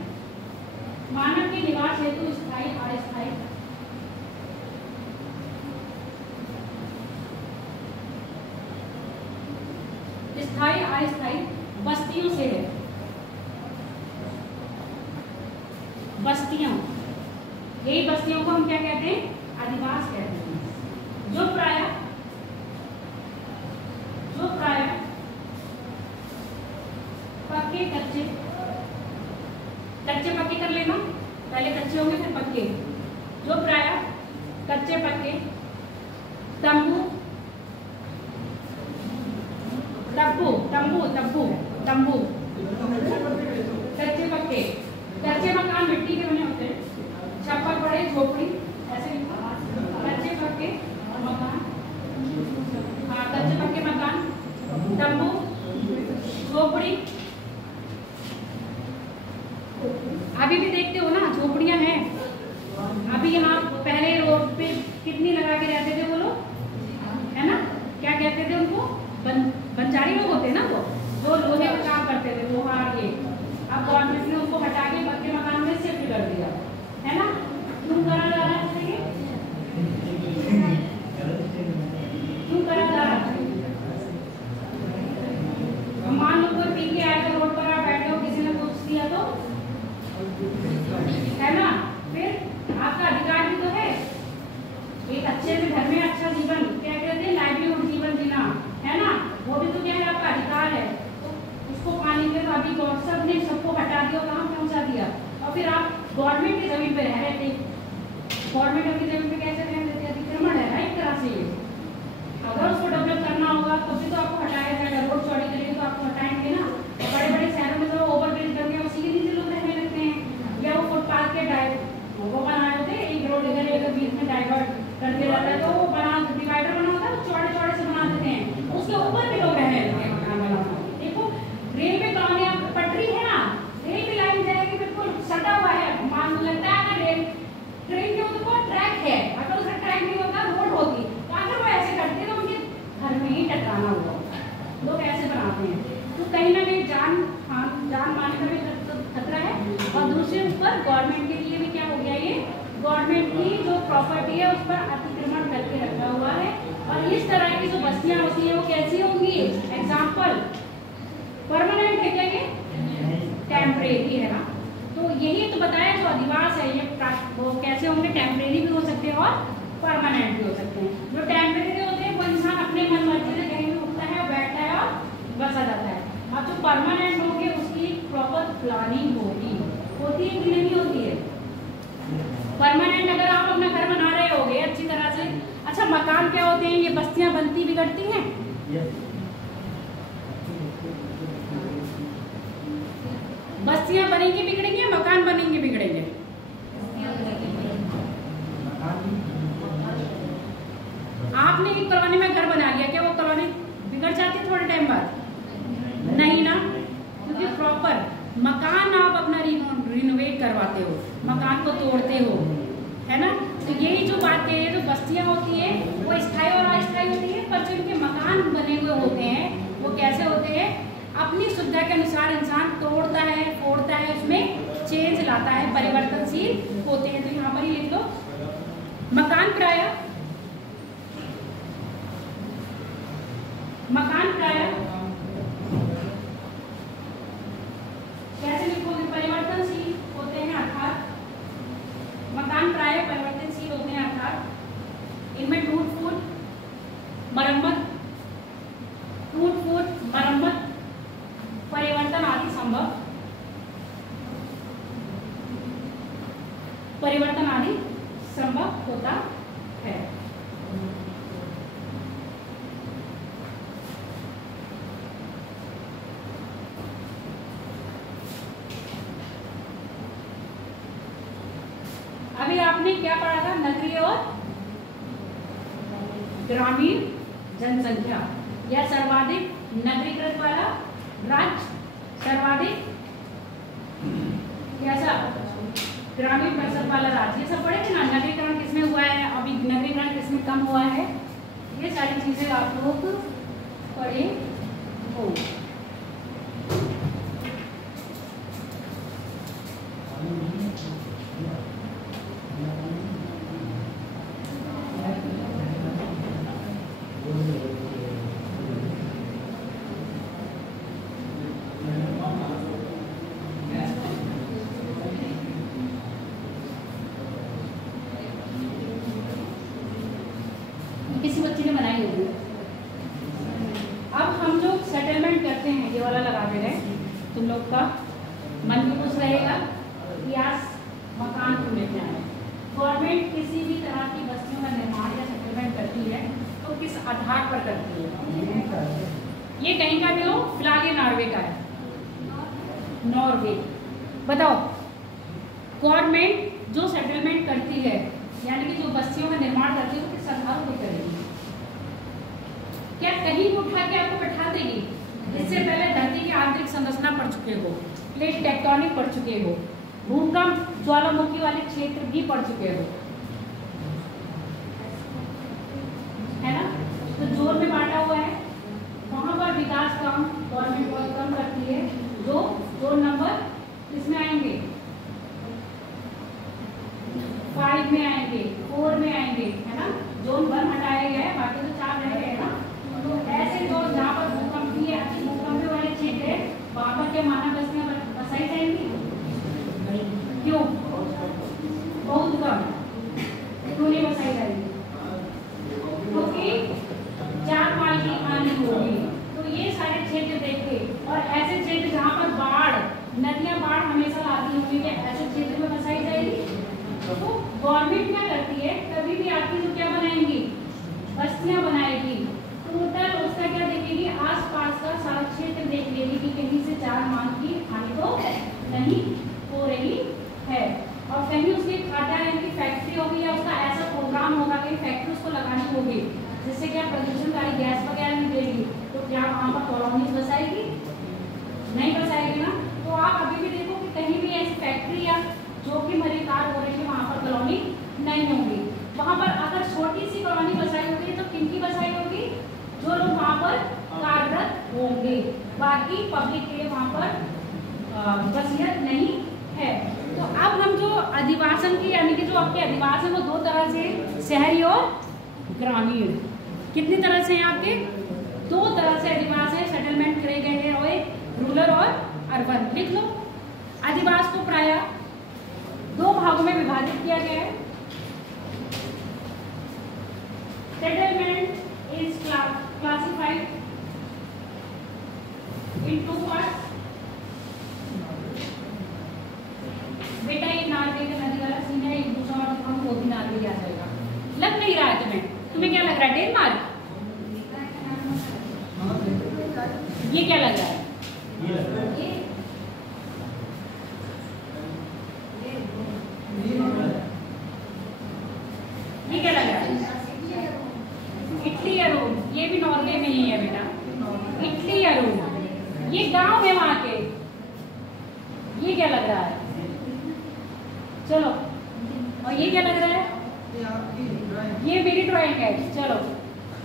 मानव के निवास हेतु स्थायी अस्थायी, स्थायी अस्थायी बस्तियों से है, बस्तियों, यही बस्तियों को हम क्या कहते हैं? अधिवास कहते हैं। जो प्राय पक्के कच्चे, कच्चे पक्के कर लेना, पहले कच्चे होंगे फिर पक्के। जो प्राय कच्चे पक्के तंबू तब्बू तंबू तब्बू तंबू कच्चे पक्के, कच्चे मकान मिट्टी के बने होते हैं, छप्पर पड़े झोपड़ी ऐसे कच्चे पक्के मकान, हाँ कच्चे पक्के मकान, तंबू, झोपड़ी। अभी भी देखते हो ना झोपड़ियां हैं। अभी यहाँ पहले रोड पे कितनी लगा के रहते थे वो लोग, है ना? क्या कहते थे उनको? बंजारी लोग होते हैं ना, वो जो लोहे का काम करते थे, लोहार ये। अब गवर्नमेंट ने उनको हटा के पक्के मकान में शिफ्ट कर दिया, है ना? क्यों करा जा रहा है? क्यों करा जा रहा है? मान लो कोई पी के आया तो रोड पर आप बैठे हो, किसी ने पूछ दिया तो, है ना? फिर आपका अधिकार भी तो है एक अच्छे से घर में अच्छा जीवन, क्या कहते हैं, लाइवलीहुड जीवन जीना, है ना? वो भी तो क्या है, आपका अधिकार है। तो उसको पाने के तो अभी सब ने सबको हटा दिया, कहाँ पहुँचा दिया। और फिर आप गवर्नमेंट की जमीन पे रह रहे थे, गवर्नमेंट की जमीन पे कैसे रह रहे थे? अतिक्रमण है ना एक तरह से। अगर उसको डेवलप करना होगा तभी तो आपको हटाया जाएगा। रोड चौड़ी करेंगे तो आपको हटाएंगे ना। बड़े बड़े शहरों में तो ओवरब्रिज बन गया, उसी के नीचे लोग रहने लगते हैं। या वो फुटपाथ के वो बनाए होते, एक रोड इधर एक बीच में डाइवर्ट कर दिया जाता है, तो वो बना डिवाइडर बना होता है, वो चौड़े चौड़े से बना देते हैं, उसके ऊपर भी लोग रहने लगते हैं मकान बनाना। देखो रेलवे कॉलोनी पटरी है ना, रेलवे लाइन जाएगी बिल्कुल सटा हुआ है, मान लगता है ना रेल ट्रेन के ऊपर ट्रैक है, अगर उसका ट्रैक नहीं होता रोड होती, तो अगर वो ऐसे करते तो उनके घर में ही टकराना हुआ। लोग ऐसे बनाते हैं, तो कहीं ना कहीं जान मारने का भी खतरा है। और दूसरे ऊपर गवर्नमेंट के लिए भी क्या हो गया, ये गवर्नमेंट की जो प्रॉपर्टी है उस पर अतिक्रमण करके रखा हुआ है। और इस तरह की जो बस्तियां होती है वो कैसी होंगी? एग्जाम्पल परमानेंट है क्या, ये टेम्परेरी है ना? तो यही तो बताया जो अधिवास है ये वो कैसे होंगे, टेम्परेरी भी हो सकते हैं और परमानेंट भी हो सकते हैं। जो टेम्परेरी होते हैं वो इंसान अपने मन मर्जी से कहीं भी उठता है, बैठता है और बसा जाता है। अब जो परमानेंट होगी उसकी प्रॉपर प्लानिंग होगी, होती है कि नहीं होती है? परमानेंट अगर आप अपना घर बना रहे होगे अच्छी तरह से, अच्छा मकान क्या होते हैं? ये बस्तियां बनती बिगड़ती हैं, बस्तियां बनेंगी बिगड़ेंगी, मकान बनेंगे बिगड़ेंगे? आपने एक कॉलोनी में घर बना लिया, क्या वो कॉलोनी बिगड़ जाती है थोड़े टाइम बाद? नहीं ना, क्योंकि प्रॉपर मकान आप अपना रिनोवेट करवाते हो, मकान को तोड़ते हो, है ना? तो यही जो बात है, जो बस्तियां होती है वो स्थायी और अस्थायी होती है, पर जो इनके मकान बने हुए होते हैं वो कैसे होते हैं? अपनी सुविधा के अनुसार इंसान तोड़ता है, फोड़ता है, उसमें चेंज लाता है, परिवर्तनशील होते हैं। तो यहाँ पर ही लिख लो मकान प्राय कैसे लिखोगे? परिवर्तनशील होते हैं, अर्थात मकान प्राय परिवर्तनशील होते हैं, अर्थात इनमें टूट फूट मरम्मत परिवर्तन आदि संभव होता है। अभी आपने क्या पढ़ा था? नगरीय और ग्रामीण जनसंख्या, या सर्वाधिक नगरीकृत वाला राज्य, सर्वाधिक कैसा ग्रामीण प्रतिशत वाला राज्य, ये सब पढ़े थे ना? नगरीकरण किसमें हुआ है, अभी नगरीकरण किसमें कम हुआ है, ये सारी चीजें आप लोग पढ़े हो। मन में कुछ रहेगा कि आज मकान क्यों लेके आए। गवर्नमेंट किसी भी तरह की बस्तियों का निर्माण या सेटलमेंट करती है तो किस आधार पर करती है? ये कहीं का भी हो, फिलहाल ये नॉर्वे का है, नॉर्वे। बताओ, गवर्नमेंट जो सेटलमेंट करती है यानी कि जो बस्तियों का निर्माण करती है वो किस आधार पर करेगी? क्या कहीं भी उठा के आपको बैठा देगी? इससे पहले धरती की आंतरिक संरचना पढ़ चुके हो, प्लेट टेक्टोनिक पढ़ चुके हो, भूकंप ज्वालामुखी वाले क्षेत्र भी पढ़ चुके हो, है ना? तो जोन में बांटा हुआ है, वहां पर विकास काम गवर्नमेंट बहुत कम करती है। जो जोन नंबर किसमें आएंगे? 5 में आएंगे, 4 में आएंगे, है ना? जोन 1 हटाया गया है, बाकी तो 4 रह गए ना। तो ऐसे जो जहाँ पर भूकंपीय वाले क्षेत्र है वहाँ पर क्या मानव बस्तियाँ बसाई जाएंगी? क्यों? बहुत कम। क्यों नहीं बसाई जाएंगी? क्योंकि 4 माल की आनी होगी। तो ये सारे क्षेत्र देखे, और ऐसे क्षेत्र जहाँ पर बाढ़, नदियाँ बाढ़ हमेशा लाती होंगी, क्या ऐसे क्षेत्र में बसाई जाएगी? तो गवर्नमेंट क्या करती है, कभी भी आपकी जो क्या बनाएंगी, बस्तियाँ बनाएगी, टोटल उसका क्या देखेगी, आसपास का सारा क्षेत्र देख लेगी कि कहीं से 4 मान की हानि तो नहीं हो रही है। और कहीं उसकी खाता यानी कि फैक्ट्री होगी या उसका ऐसा प्रोग्राम होगा कि फैक्ट्री उसको लगानी होगी जिससे क्या प्रदूषणकारी गैस वगैरह नहीं देगी, तो क्या वहाँ पर कॉलोनीज बसाएगी? नहीं बसाएगी ना। तो आप अभी भी देखो कि कहीं भी ऐसी फैक्ट्री या जोखिम भरी कार्य हो रही है वहाँ पर कॉलोनी नहीं होगी। वहाँ पर अगर छोटी सी कॉलोनी बसाई होगी तो किनकी बसाई होगी? जो लोग वहाँ पर कार्यरत होंगे, बाकी पब्लिक के लिए वहाँ पर वसीयत नहीं है। तो अब हम जो अधिवासन की यानी कि जो आपके अधिवास है वो 2 तरह से, शहरी और ग्रामीण। कितनी तरह से हैं आपके? 2 तरह से अधिवास है, सेटलमेंट करे गए हैं, और एक रूरल और अर्बन। लिख लो, अधिवास को प्रायः 2 भागों में विभाजित किया गया है। Settlement is classified in 2 parts. बेटा ये नार्वे का नदी वाला सीन है, एक दूसरा और हम वो भी नार्वे आ जाएगा। लग नहीं रहा है तुम्हें क्या लग रहा है? डेनमार्क? ये क्या लग रहा है? ये क्या लग रहा है? इटली या रोम? ये भी नॉर्वे में ही है बेटा, इटली या रोम। ये गांव है वहां के। ये क्या लग रहा है? चलो, और ये क्या लग रहा है? ये मेरी ड्राइंग है। चलो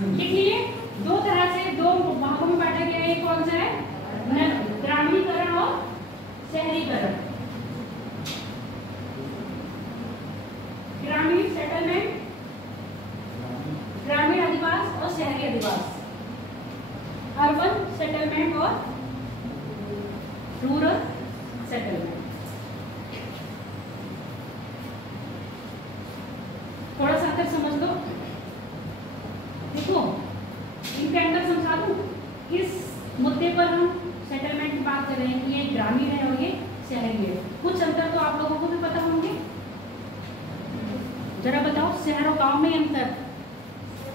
लिख लीजिए। 2 तरह से 2 भागों में बांटा गया है। कौन सा है? ग्रामीणीकरण और शहरीकरण। ग्रामीण सेटलमेंट, ग्रामीण अधिवास और शहरी अधिवास, अर्बन सेटलमेंट और रूरल सेटलमेंट। थोड़ा सा अंतर समझ लो। देखो, इनके अंदर समझा दूं, इस मुद्दे पर हम सेटलमेंट की बात कर रहे हैं कि ये ग्रामीण है और ये शहरी है। कुछ अंतर तो आप लोगों को भी पता होंगे। जरा बताओ, शहर और गांव में अंतर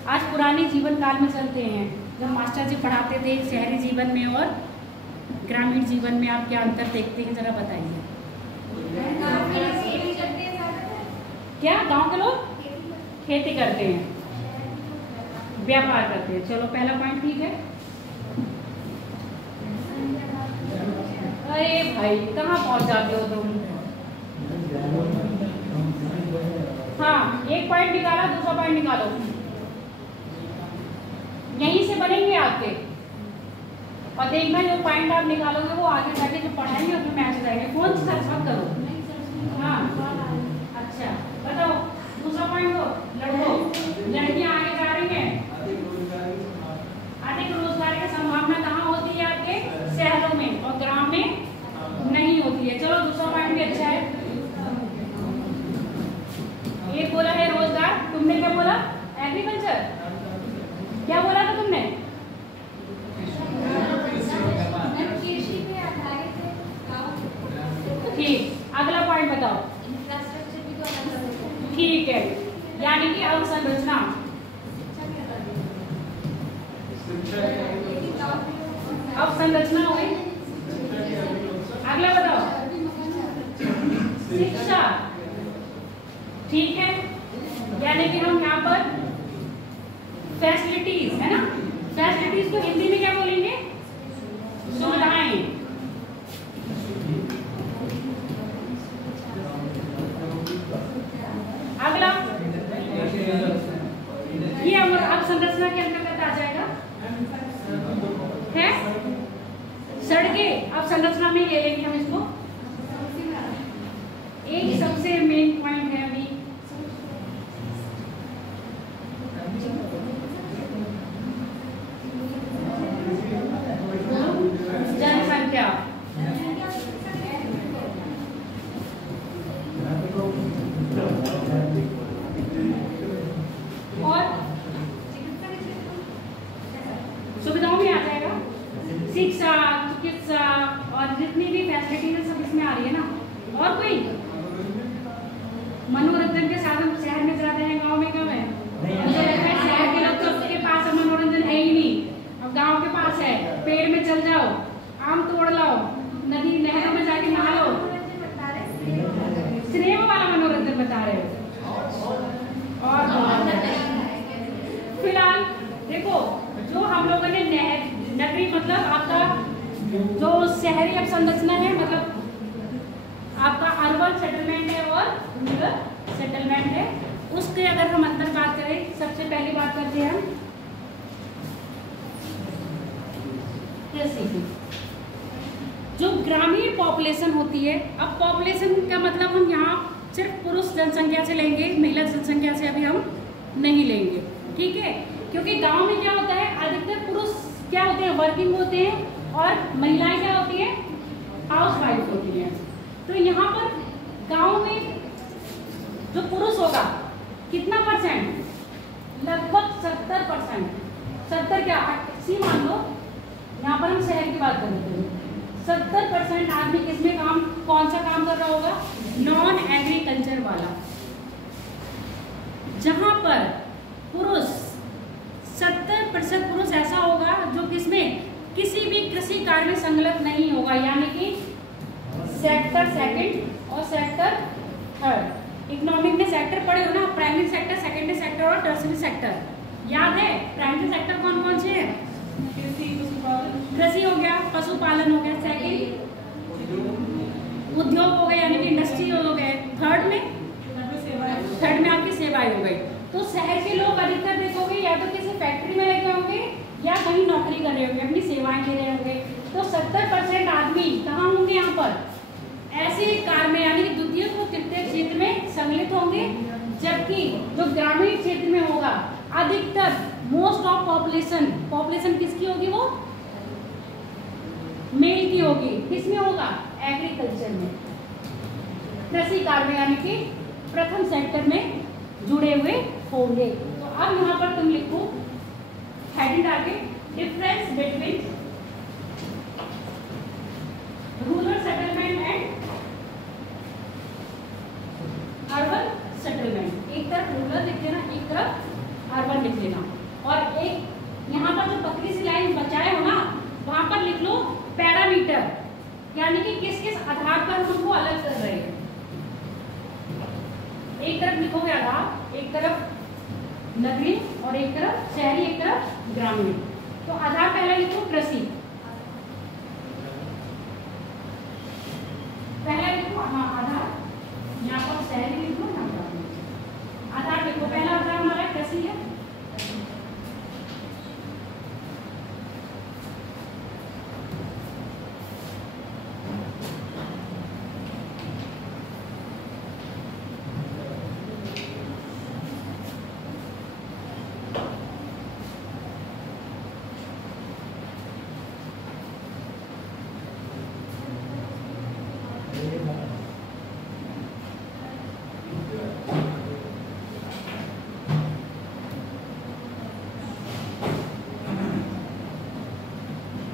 आज पुराने जीवन काल में चलते हैं, जब मास्टर जी पढ़ाते थे शहरी जीवन में और ग्रामीण जीवन में, आप क्या अंतर देखते हैं जरा बताइए। क्या गांव के लोग खेती करते हैं, व्यापार करते हैं। चलो पहला पॉइंट ठीक है। अरे भाई कहाँ पहुंच जाते हो तुम? हाँ, एक पॉइंट निकाला, दूसरा पॉइंट निकालो। यहीं से बनेंगे आपके, और देखना जो पॉइंट आप निकालोगे वो आगे जाके जो पढ़ाएंगे उसमें मैच जाएंगे। फोन से सर्च मत करो। हाँ अच्छा, बताओ दूसरा पॉइंट। हो लड़कों, लड़कियां आगे जा रही हैं। अधिक रोजगार की संभावना कहाँ होती है? आपके शहरों में, और ग्राम में नहीं होती है। चलो दूसरा पॉइंट भी अच्छा है। एक बोला है रोजगार, तुमने क्या बोला? एग्रीकल्चर। क्या बोला था तुमने? ठीक, अगला पॉइंट बताओ। इंफ्रास्ट्रक्चर भी तो अलग अलग है। ठीक है, यानी कि अवसंरचना। अवसंरचना हो गई। अगला बताओ, शिक्षा। ठीक है, यानी कि हम यहाँ पर फैसिलिटीज है ना, फैसिलिटीज को हिंदी में क्या बोलेंगे? सुविधाएं। अगला ये अब संरचना के अंतर्गत आ जाएगा है सड़कें। अब संरचना में ले लेंगे हम इसको। एक सबसे मेन पॉइंट है अभी जनसंख्या। और सुविधाओं में आ जाएगा शिक्षा, चिकित्सा और जितनी भी फैसिलिटी है सब इसमें आ रही है ना। और कोई मनोरंजन के साधन शहर में ज्यादा है, गांव में कम है। शहर के लोग तो के पास मनोरंजन है ही नहीं। अब गांव के पास है, पेड़ में चल जाओ, आम तोड़ लाओ, नदी नहरों में जाके नहा लो। सिनेमा वाला मनोरंजन बता रहे हो। और फिलहाल देखो, जो हम लोगों ने नगरी मतलब आपका जो शहरी अब संरचना है, मतलब आपका अर्बन सेटलमेंट है और रूरल सेटलमेंट है, उसके अगर हम अंतर बात करें, सबसे पहली बात करते हैं हम कृषि की। जो ग्रामीण पॉपुलेशन होती है, अब पॉपुलेशन का मतलब हम यहाँ सिर्फ पुरुष जनसंख्या से लेंगे, महिला जनसंख्या से अभी हम नहीं लेंगे, ठीक है? क्योंकि गांव में क्या होता है, अधिकतर पुरुष क्या होते हैं, वर्किंग होते हैं, और महिलाएं क्या होती हैं, हाउस वाइफ होती हैं। तो यहाँ पर गांव में जो पुरुष होगा कितना परसेंट? लगभग 70%। 70 क्या 80 मान लो, यहाँ पर हम शहर की बात कर रहे हैं। 70% आदमी किसमें काम, कौन सा काम कर रहा होगा? नॉन एग्रीकल्चर वाला। जहां पर पुरुष 70% पुरुष ऐसा होगा जो किसमें, किसी भी कृषि कार्य में संलग्न नहीं होगा, यानी कि सेक्टर सेकंड और सेक्टर थर्ड। इकोनॉमिक में सेक्टर पढ़े हो ना, प्राइमरी सेक्टर, सेकेंडरी सेक्टर और टर्सरी सेक्टर। याद है प्राइमरी सेक्टर कौन कौन से हैं? कृषि हो गया, पशुपालन हो गया, सेकंड उद्योग हो गए यानी कि इंडस्ट्री हो गए, थर्ड में आपकी सेवाएं हो गई। तो शहर के लोग अधिकतर देखोगे या तो किसी फैक्ट्री में लगे होंगे या कहीं नौकरी कर रहे होंगे, अपनी सेवाएं दे रहे होंगे। तो 70% आदमी कहाँ होंगे? यहाँ पर ऐसे कार्य में, यानी कि द्वितीय को तृतीय क्षेत्र में सम्मिलित होंगे। जबकि जो ग्रामीण क्षेत्र में होगा, अधिकतर मोस्ट ऑफ पॉपुलेशन किसकी होगी? वो मेल की होगी। किसमें होगा? एग्रीकल्चर में, कृषि कार्य में, यानी कि प्रथम सेक्टर में जुड़े हुए होंगे। तो अब यहाँ पर तुम लिखो हेडिंग आगे, difference between rural settlement and urban settlement. एक तरफ रूरल लिख देना, एक तरफ अर्बन लिख देना। और एक यहाँ पर जो पतली सी लाइन बचाए हो ना, वहां पर लिख लो पैरामीटर, यानी कि किस किस आधार पर हम उनको अलग कर रहे हैं। एक तरफ लिखोगे आधार, एक तरफ नगरीय और एक तरफ शहरी, एक तरफ ग्रामीण। तो आधार पहले लिखो कृषि, पहला लिखो हाँ आधार, यहाँ पर शहरी लिखो, यहाँ पर आधार लिखो। पहला आधार हमारा कृषि है,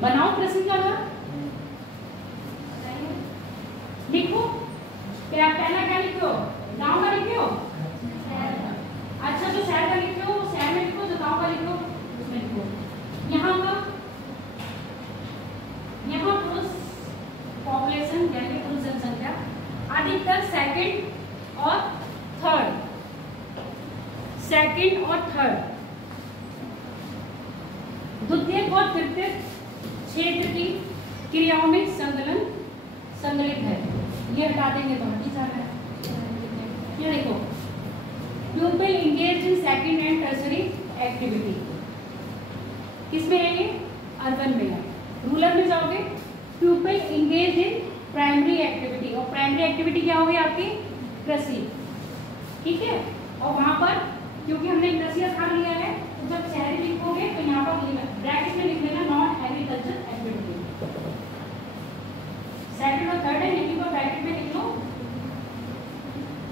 बनाओ कृषि का आधार लिखो। क्या पहला क्या लिखो, गांव का लिखो। अच्छा जो शहर का लिख रहे हो वो शहर में लिखो, जो गांव का लिख रहे हो उसमें लिखो। यहाँ का, यहाँ पुरुष पॉपुलेशन यानी पुरुष जनसंख्या अधिकतर सेकंड और थर्ड, सेकंड और थर्ड, द्वितीय और तृतीय क्षेत्र की क्रियाओं में संकलित है। ये हटा देंगे तो हट ही जा रहा है। ये देखो, pupil engaged in second and tertiary activity, किसमें है ये, अर्बन में है। रूरल में जाओगे pupil engaged in primary activity, और प्राइमरी एक्टिविटी क्या होगी आपकी, कृषि, ठीक है। और वहां पर क्योंकि हमने कृषि स्थान लिया है तो जब शहरी लिखोगे तो यहाँ पर ब्रैकेट में लिख लेना नॉन एग्रीकल्चर एक्टिविटी, सेकंड और थर्ड है, यहीं पर ब्रैकेट में लिख लो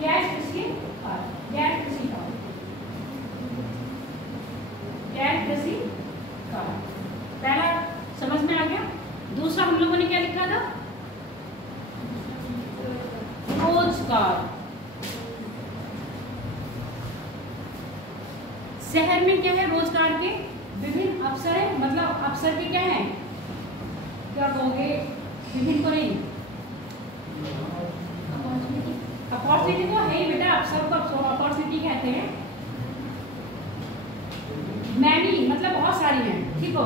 गैर कृषि कार्य, गैर कृषि कार्य, गैर कृषि कार्य। पहला समझ में आ गया। दूसरा हम लोगों ने क्या लिखा था, रोजगार। शहर में क्या है, रोजगार के विभिन्न अवसर है, मतलब अवसर के क्या है, क्या कहोगे, विभिन्न को नहीं, अपॉर्चुनिटी तो है ही बेटा, अवसर को अपॉर्चुनिटी कहते हैं। मैनी मतलब बहुत सारी हैं, ठीक हो,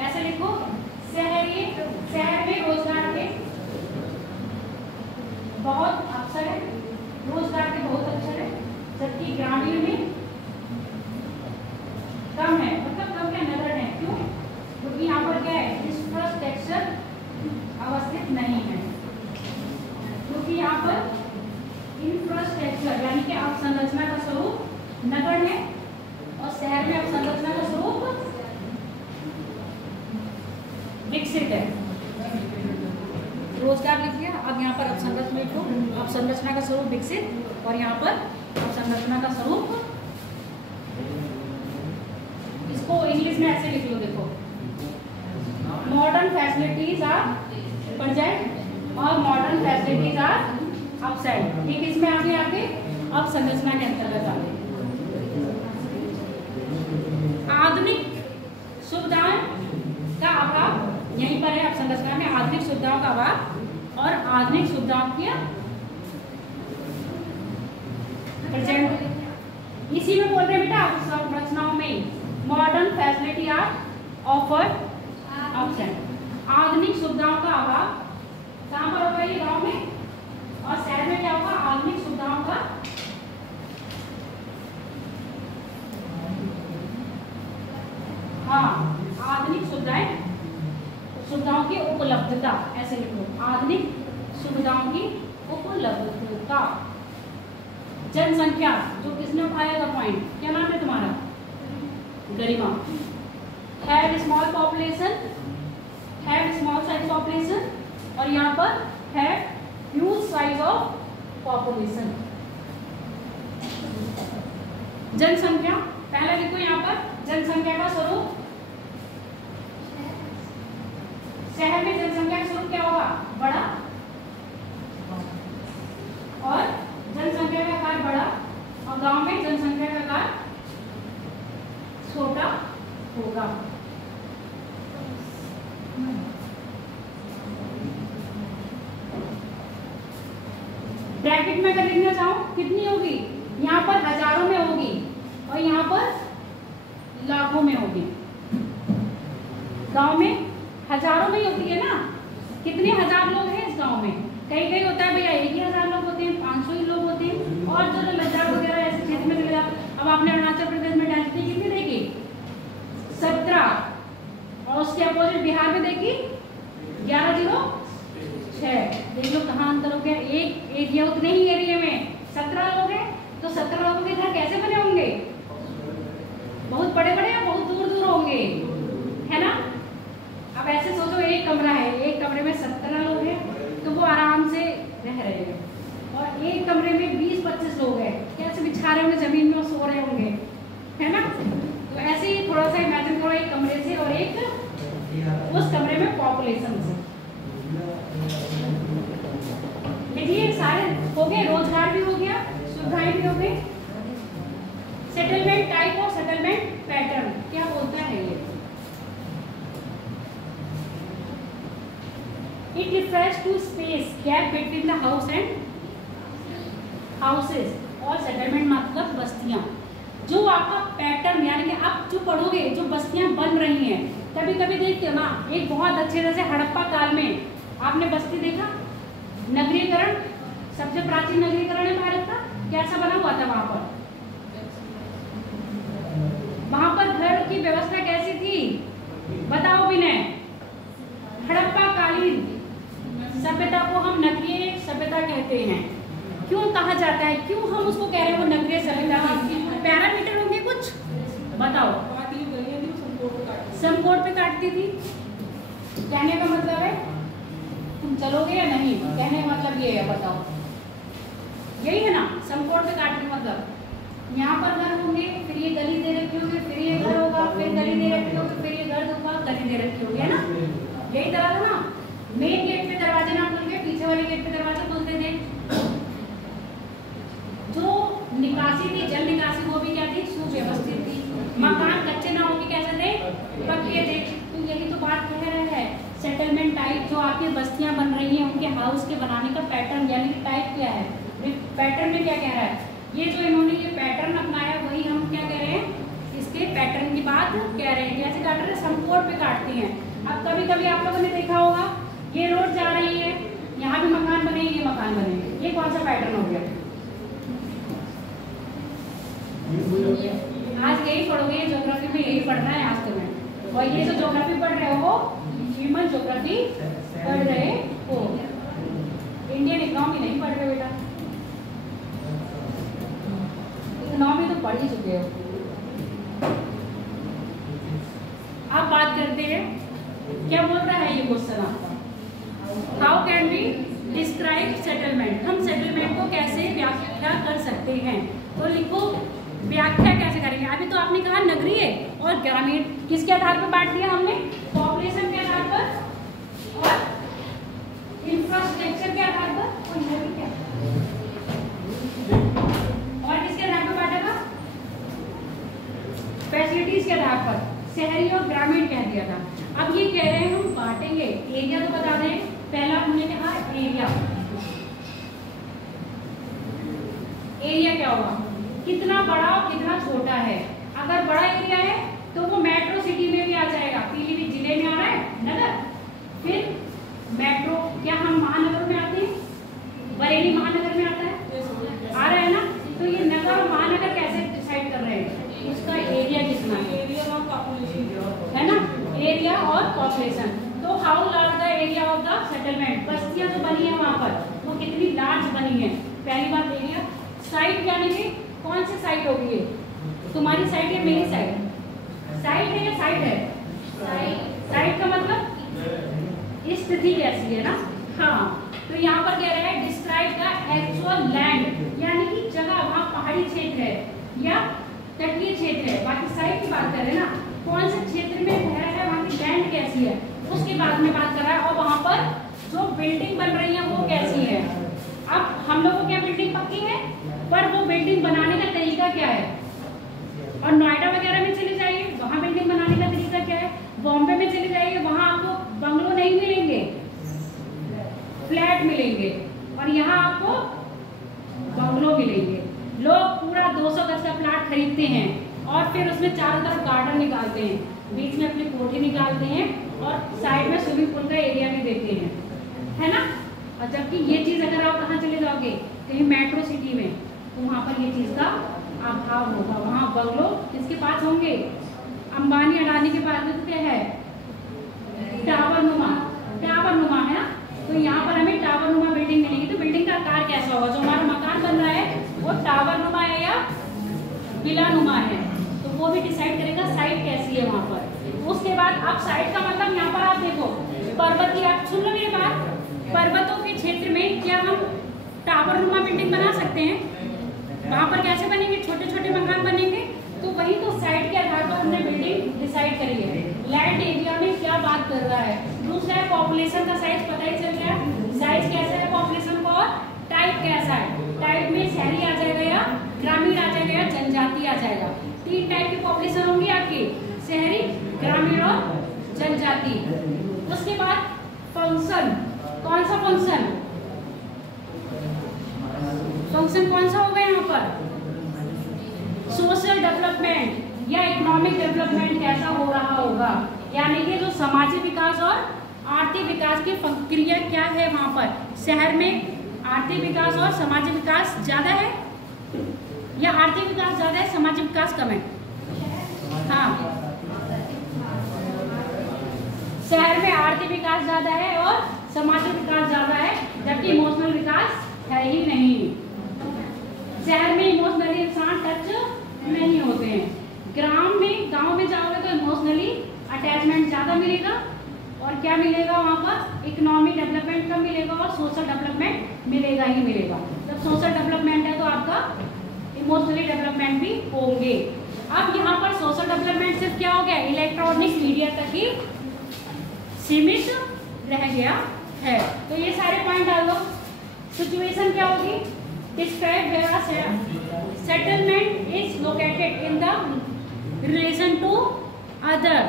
ऐसे लिखो, शहर में रोजगार के बहुत अवसर है, रोजगार के बहुत अवसर है, जबकि ग्रामीण में कम है, मतलब कम क्या, नगद है। क्यों, क्योंकि यहाँ पर क्या है, इंफ्रास्ट्रक्चर अवस्थित नहीं है, क्योंकि यहाँ पर इंफ्रास्ट्रक्चर यानी कि अवसंरचना का स्वरूप नगद है और शहर में अवसंरचना का स्वरूप विकसित है। रोजगार लिख लिया, अब यहाँ पर अवसंरचना लिखो, अवसंरचना का स्वरूप विकसित, और यहाँ पर अवसंरचना का स्वरूप, इसको इंग्लिश में ऐसे लिख लो, देखो, मॉडर्न फैसिलिटीज आर प्रेजेंट और मॉडर्न फैसिलिटीज आर अपसाइड। ये किसमें आगे आगे अवसंरचना के अंतर्गत आगे। आधुनिक सुविधाएं का अभाव, यहीं पर है अवसंरचना में, आधुनिक सुविधाओं का अभाव और आधुनिक सुविधाओं की प्रेजेंट, इसी में बोल रहे हैं बेटा, संरचनाओं में modern facility are offered outside. आधुनिक सुविधाओं का अभाव कहाँ पर होगा, ये गांव में, और शहर में क्या होगा, आधुनिक सुविधाओं का आधुनिक सुविधाओं की उपलब्धता, ऐसे लिखो, आधुनिक सुविधाओं की उपलब्धता। जनसंख्या, जो किसने उठाया था पॉइंट, क्या नाम है तुम्हारा, Garima. Have small population, have small size population, और यहाँ पर have huge size of population. जनसंख्या पहले लिखो, यहाँ पर जनसंख्या का स्वरूप, शहर में जनसंख्या का स्वरूप क्या होगा, बड़ा, और जनसंख्या का आकार बड़ा, और गांव में जनसंख्या का आकार छोटा होगा। ब्रैकेट में अगर लिखना चाहो कितनी होगी, यहाँ पर हजारों में होगी और यहाँ पर लाखों में होगी। गांव में हजारों में ही होती है ना, कितने हजार लोग हैं इस गांव में, कहीं कहीं होता है भैया 1000 लोग होते हैं, 500 ही लोग होते हैं, और जो लद्दाख वगैरह ऐसे क्षेत्र में चले जाते। अब आपने अरुणाचल प्रदेश में डेंसिटी कितनी देखी, 17, और उसके अपोजिट बिहार में देखी 1106। देख लो कहाँ अंतर हो गया, एक एरिया, उतने ही एरिया में 17 लोग हैं, तो 17 लोगों के घर कैसे बने होंगे, बहुत बड़े बड़े या बहुत दूर दूर होंगे, है ना। अब ऐसे सोचो, एक कमरा है, एक कमरे में 17 लोग हैं, तो वो आराम से रह रहे हैं, और एक कमरे में 20-25 लोग हैं, कैसे बिछा रहे होंगे जमीन में और सो रहे होंगे, है ना। तो ऐसे ही थोड़ा सा इमेजिन करो, एक कमरे से और एक उस कमरे में पॉपुलेशन से, देखिए सारे हो गए, रोजगार भी हो गया, सुविधाएं भी हो गई। सेटलमेंट टाइप और सेटलमेंट पैटर्न क्या बोलता है ये? It refers to space gap between the house and houses, और सेटलमेंट मतलब बस्तियां। जो आपका पैटर्न यानी कि आप जो पढ़ोगे जो बस्तियां बन रही हैं, कभी कभी देखते हो ना, एक बहुत अच्छे जैसे हड़प्पा काल में आपने बस्ती देखा, नगरीकरण, सबसे प्राचीन नगरीकरण है भारत का, कैसा बना हुआ था वहां पर? वहां पर घर की व्यवस्था कैसी थी बताओ विनय? हड़प्पा कालीन सभ्यता को हम नगरीय सभ्यता कहते हैं। क्यों कहा जाता है, क्यों हम उसको कह रहे हैं वो नगरीय सभ्यता? पैरामीटर होंगे कुछ बताओ। समकोण पे काटती थी, कहने का मतलब है तुम चलोगे या नहीं, कहने का मतलब ये है, बताओ यही है ना, समकोण पे काटने मतलब यहाँ पर घर होंगे, फिर ये गली दे रखी होगी, फिर ये घर होगा, फिर गली दे रखी होगी, फिर ये घर होगा, गली दे रखी होगी, है ना? यही तरह था ना। मेन गेट पे दरवाजे ना खुल के पीछे वाले गेट पे दरवाजे खुलते थे। जो निकासी थी, जल निकासी, वो भी क्या थी? सुव्यवस्थित थी। मकान कच्चे ना होके कैसे थे? पक्के थे। तो यही तो बात कह रहे हैं, सेटलमेंट टाइप, जो आपकी बस्तियां बन रही हैं उनके हाउस के बनाने का पैटर्न यानी कि टाइप क्या है? पैटर्न में क्या कह रहा है? ये जो इन्होंने ये पैटर्न अपनाया वही हम क्या कह रहे हैं, इसके पैटर्न की बात कह रहे हैं। जैसे काट रहे हैं, समकोण पे काटती हैं। अब कभी कभी आप लोगों ने देखा होगा, ये रोड जा रही है, यहाँ भी मकान बनेंगे, ये मकान बनेंगे, ये कौन सा पैटर्न हो गया? आज यही पढ़ोगे, ज्योग्राफी में यही पढ़ना है आज तुम्हें। और ये जो ज्योग्राफी पढ़ रहे हो ह्यूमन ज्योग्राफी पढ़ रहे हो, इंडियन इकोनॉमी नहीं पढ़ रहे हो बेटा। इकोनॉमी तो पढ़ ही चुके हो। अब बात करते हैं, क्या बोल रहा है ये क्वेश्चन आपका? How can we describe settlement? हम सेटलमेंट को कैसे व्याख्या कर सकते हैं? तो लिखो व्याख्या कैसे करेंगे। अभी तो आपने कहा नगरीय और ग्रामीण, किसके आधार पर बांट दिया हमने? पॉपुलेशन के आधार पर और इंफ्रास्ट्रक्चर के आधार पर, और किसके आधार पर बांटा था? फैसिलिटीज के आधार पर, शहरी और ग्रामीण कह दिया था। अब ये कह रहे हैं हम बांटेंगे, एरिया तो बता दें। पहला हमने कहा एरिया, एरिया क्या होगा? कितना बड़ा और कितना छोटा है। अगर बड़ा एरिया है तो वो मेट्रो सिटी में भी आ जाएगा, पीलीभीत जिले में आ रहा है नगर, फिर मेट्रो, क्या हम महानगर में आते हैं? बरेली महानगर में आता है, आ रहा है ना? तो ये नगर और महानगर कैसे डिसाइड कर रहे हैं? उसका एरिया कितना है, है ना? एरिया और पॉपुलेशन। तो how large the area of the settlement, बस्तियां जो बनी है वहां पर वो कितनी लार्ज बनी है? पहली बात एरिया। साइट यानी कि कौन सी साइट होगी ये? तुम्हारी साइट या मेरी साइट? साइट है या साइट है? साइट का मतलब स्थिति कैसी है ना? हाँ, तो यहाँ पर कह रहा है डिस्क्राइब द एक्चुअल लैंड, यानी कि जगह, वहाँ पहाड़ी क्षेत्र है या तटीय क्षेत्र है। बाकी साइट की बात कर रहे हैं ना, कौन से क्षेत्र में घर है, वहाँ की लैंड कैसी है, उसके बाद में बात कर रहा है। और वहाँ पर जो बिल्डिंग बन रही है वो कैसी है? अब हम लोग को क्या बिल्डिंग पक्की है, पर वो बिल्डिंग बनाने का तरीका क्या है? और नोएडा वगैरह में चले जाइए, वहाँ बिल्डिंग बनाने का तरीका क्या है? बॉम्बे में चले जाइए, वहाँ आपको बंगलो नहीं मिलेंगे, फ्लैट मिलेंगे, और यहाँ आपको बंगलो मिलेंगे। लोग पूरा 200 गज का प्लाट खरीदते हैं और फिर उसमें चारों तरफ गार्डन निकालते हैं, बीच में अपनी कोठी निकालते हैं और साइड में स्विमिंग पूल का एरिया भी देते हैं, है ना? और जबकि ये चीज़ अगर आप कहाँ चले जाओगे, कहीं मेट्रो सिटी में, तो वहाँ पर ये चीज़ का अभाव होगा। वहाँ बंगलो किसके पास होंगे? अंबानी अडानी के पास में तो क्या है? टावर नुमा है ना? तो यहाँ पर हमें टावर नुमा बिल्डिंग मिलेगी। तो बिल्डिंग का आकार कैसा होगा? जो हमारा मकान बन रहा है वो टावर नुमा है या विला नुमा है, तो वो भी डिसाइड करेगा साइट कैसी है वहाँ पर। उसके बाद आप साइट का मतलब यहाँ पर आप देखो पर्वत की, आप सुन लो मेरी बात, पर्वतों के क्षेत्र में क्या हम टावर नुमा बिल्डिंग बना सकते हैं? वहाँ पर कैसे बनेंगे? छोटे छोटे मकान बनेंगे। तो वही तो साइट के आधार पर हमने बिल्डिंग डिसाइड करी है। लैंड एरिया में क्या बात कर रहा है? दूसरा है पॉपुलेशन का साइज, पता ही चल गया साइज कैसा है पॉपुलेशन का और टाइप कैसा है। पॉपुलेशन होंगी आपकी शहरी, ग्रामीण और जनजाति। उसके बाद फंक्शन, कौन सा फंक्शन, फंक्शन कौन सा होगा यहाँ पर, सोशल डेवलपमेंट या इकोनॉमिक डेवलपमेंट कैसा हो रहा होगा, यानी कि जो सामाजिक विकास और आर्थिक विकास की क्रिया क्या है वहाँ पर। शहर में आर्थिक विकास और सामाजिक विकास ज़्यादा है या आर्थिक विकास ज़्यादा है, सामाजिक विकास कम है? हाँ, शहर में आर्थिक विकास ज़्यादा है और सामाजिक विकास ज़्यादा है, जबकि इमोशनल विकास है ही नहीं। शहर में इमोशनली इंसान टच नहीं होते हैं। गांव में जाओगे तो इमोशनली अटैचमेंट ज़्यादा मिलेगा और क्या मिलेगा वहाँ पर, इकोनॉमिक डेवलपमेंट कम मिलेगा और सोशल डेवलपमेंट मिलेगा ही मिलेगा। जब सोशल डेवलपमेंट है तो आपका इमोशनली डेवलपमेंट भी होंगे। अब यहाँ पर सोशल डेवलपमेंट सिर्फ क्या हो गया, इलेक्ट्रॉनिक मीडिया तक ही सीमित रह गया है। तो ये सारे पॉइंट डाल दो। सिचुएशन क्या होगी, describe where settlement is located in the relation to other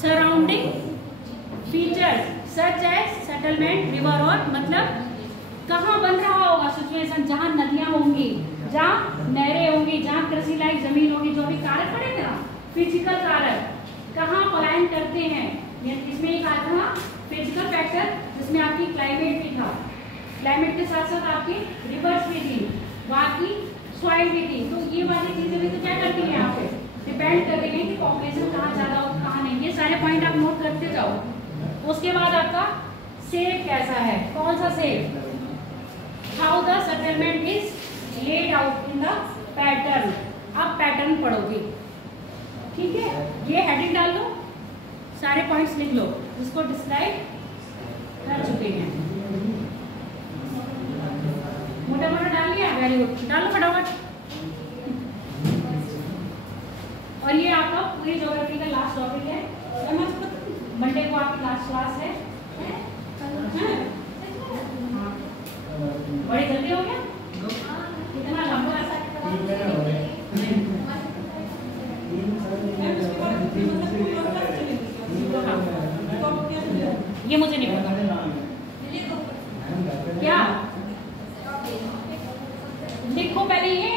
surrounding features such as settlement river, और मतलब कहाँ बन रहा होगा सिचुएशन, जहाँ नदियाँ होंगी, जहाँ नहरें होंगी, जहाँ कृषि लायक जमीन होगी, जो भी कारक पड़ेंगे ना, फिजिकल कारक कहाँ पलायन करते हैं। इसमें एक आता था फिजिकल फैक्टर, जिसमें आपकी क्लाइमेट भी था, क्लाइमेट के साथ साथ आपकी रिवर्स भी थी, वहाँ की सॉइल भी थी। तो ये वाली चीजें भी तो क्या करती हैं, यहाँ पे डिपेंड कर रही है कि पॉपुलेशन कहाँ ज़्यादा और कहाँ नहीं। ये सारे पॉइंट आप नोट करते जाओ। उसके बाद आपका शेप कैसा है, कौन सा shape, how the settlement is laid out in the pattern. आप पैटर्न पढ़ोगे, ठीक है। ये हेडिंग डाल दो, सारे पॉइंट्स लिख लो जिसको डिस्क्राइब कर चुके हैं। मोटा मोटा डाल लिया, वेरी गुड, डालो फटाफट। और ये आपका पूरी ज्योग्राफी का लास्ट टॉपिक है। मंडे को आपकी लास्ट क्लास है। बड़ी जल्दी हो गया, कितना लंबा ये मुझे नहीं पता क्या, लिखो पहले, ये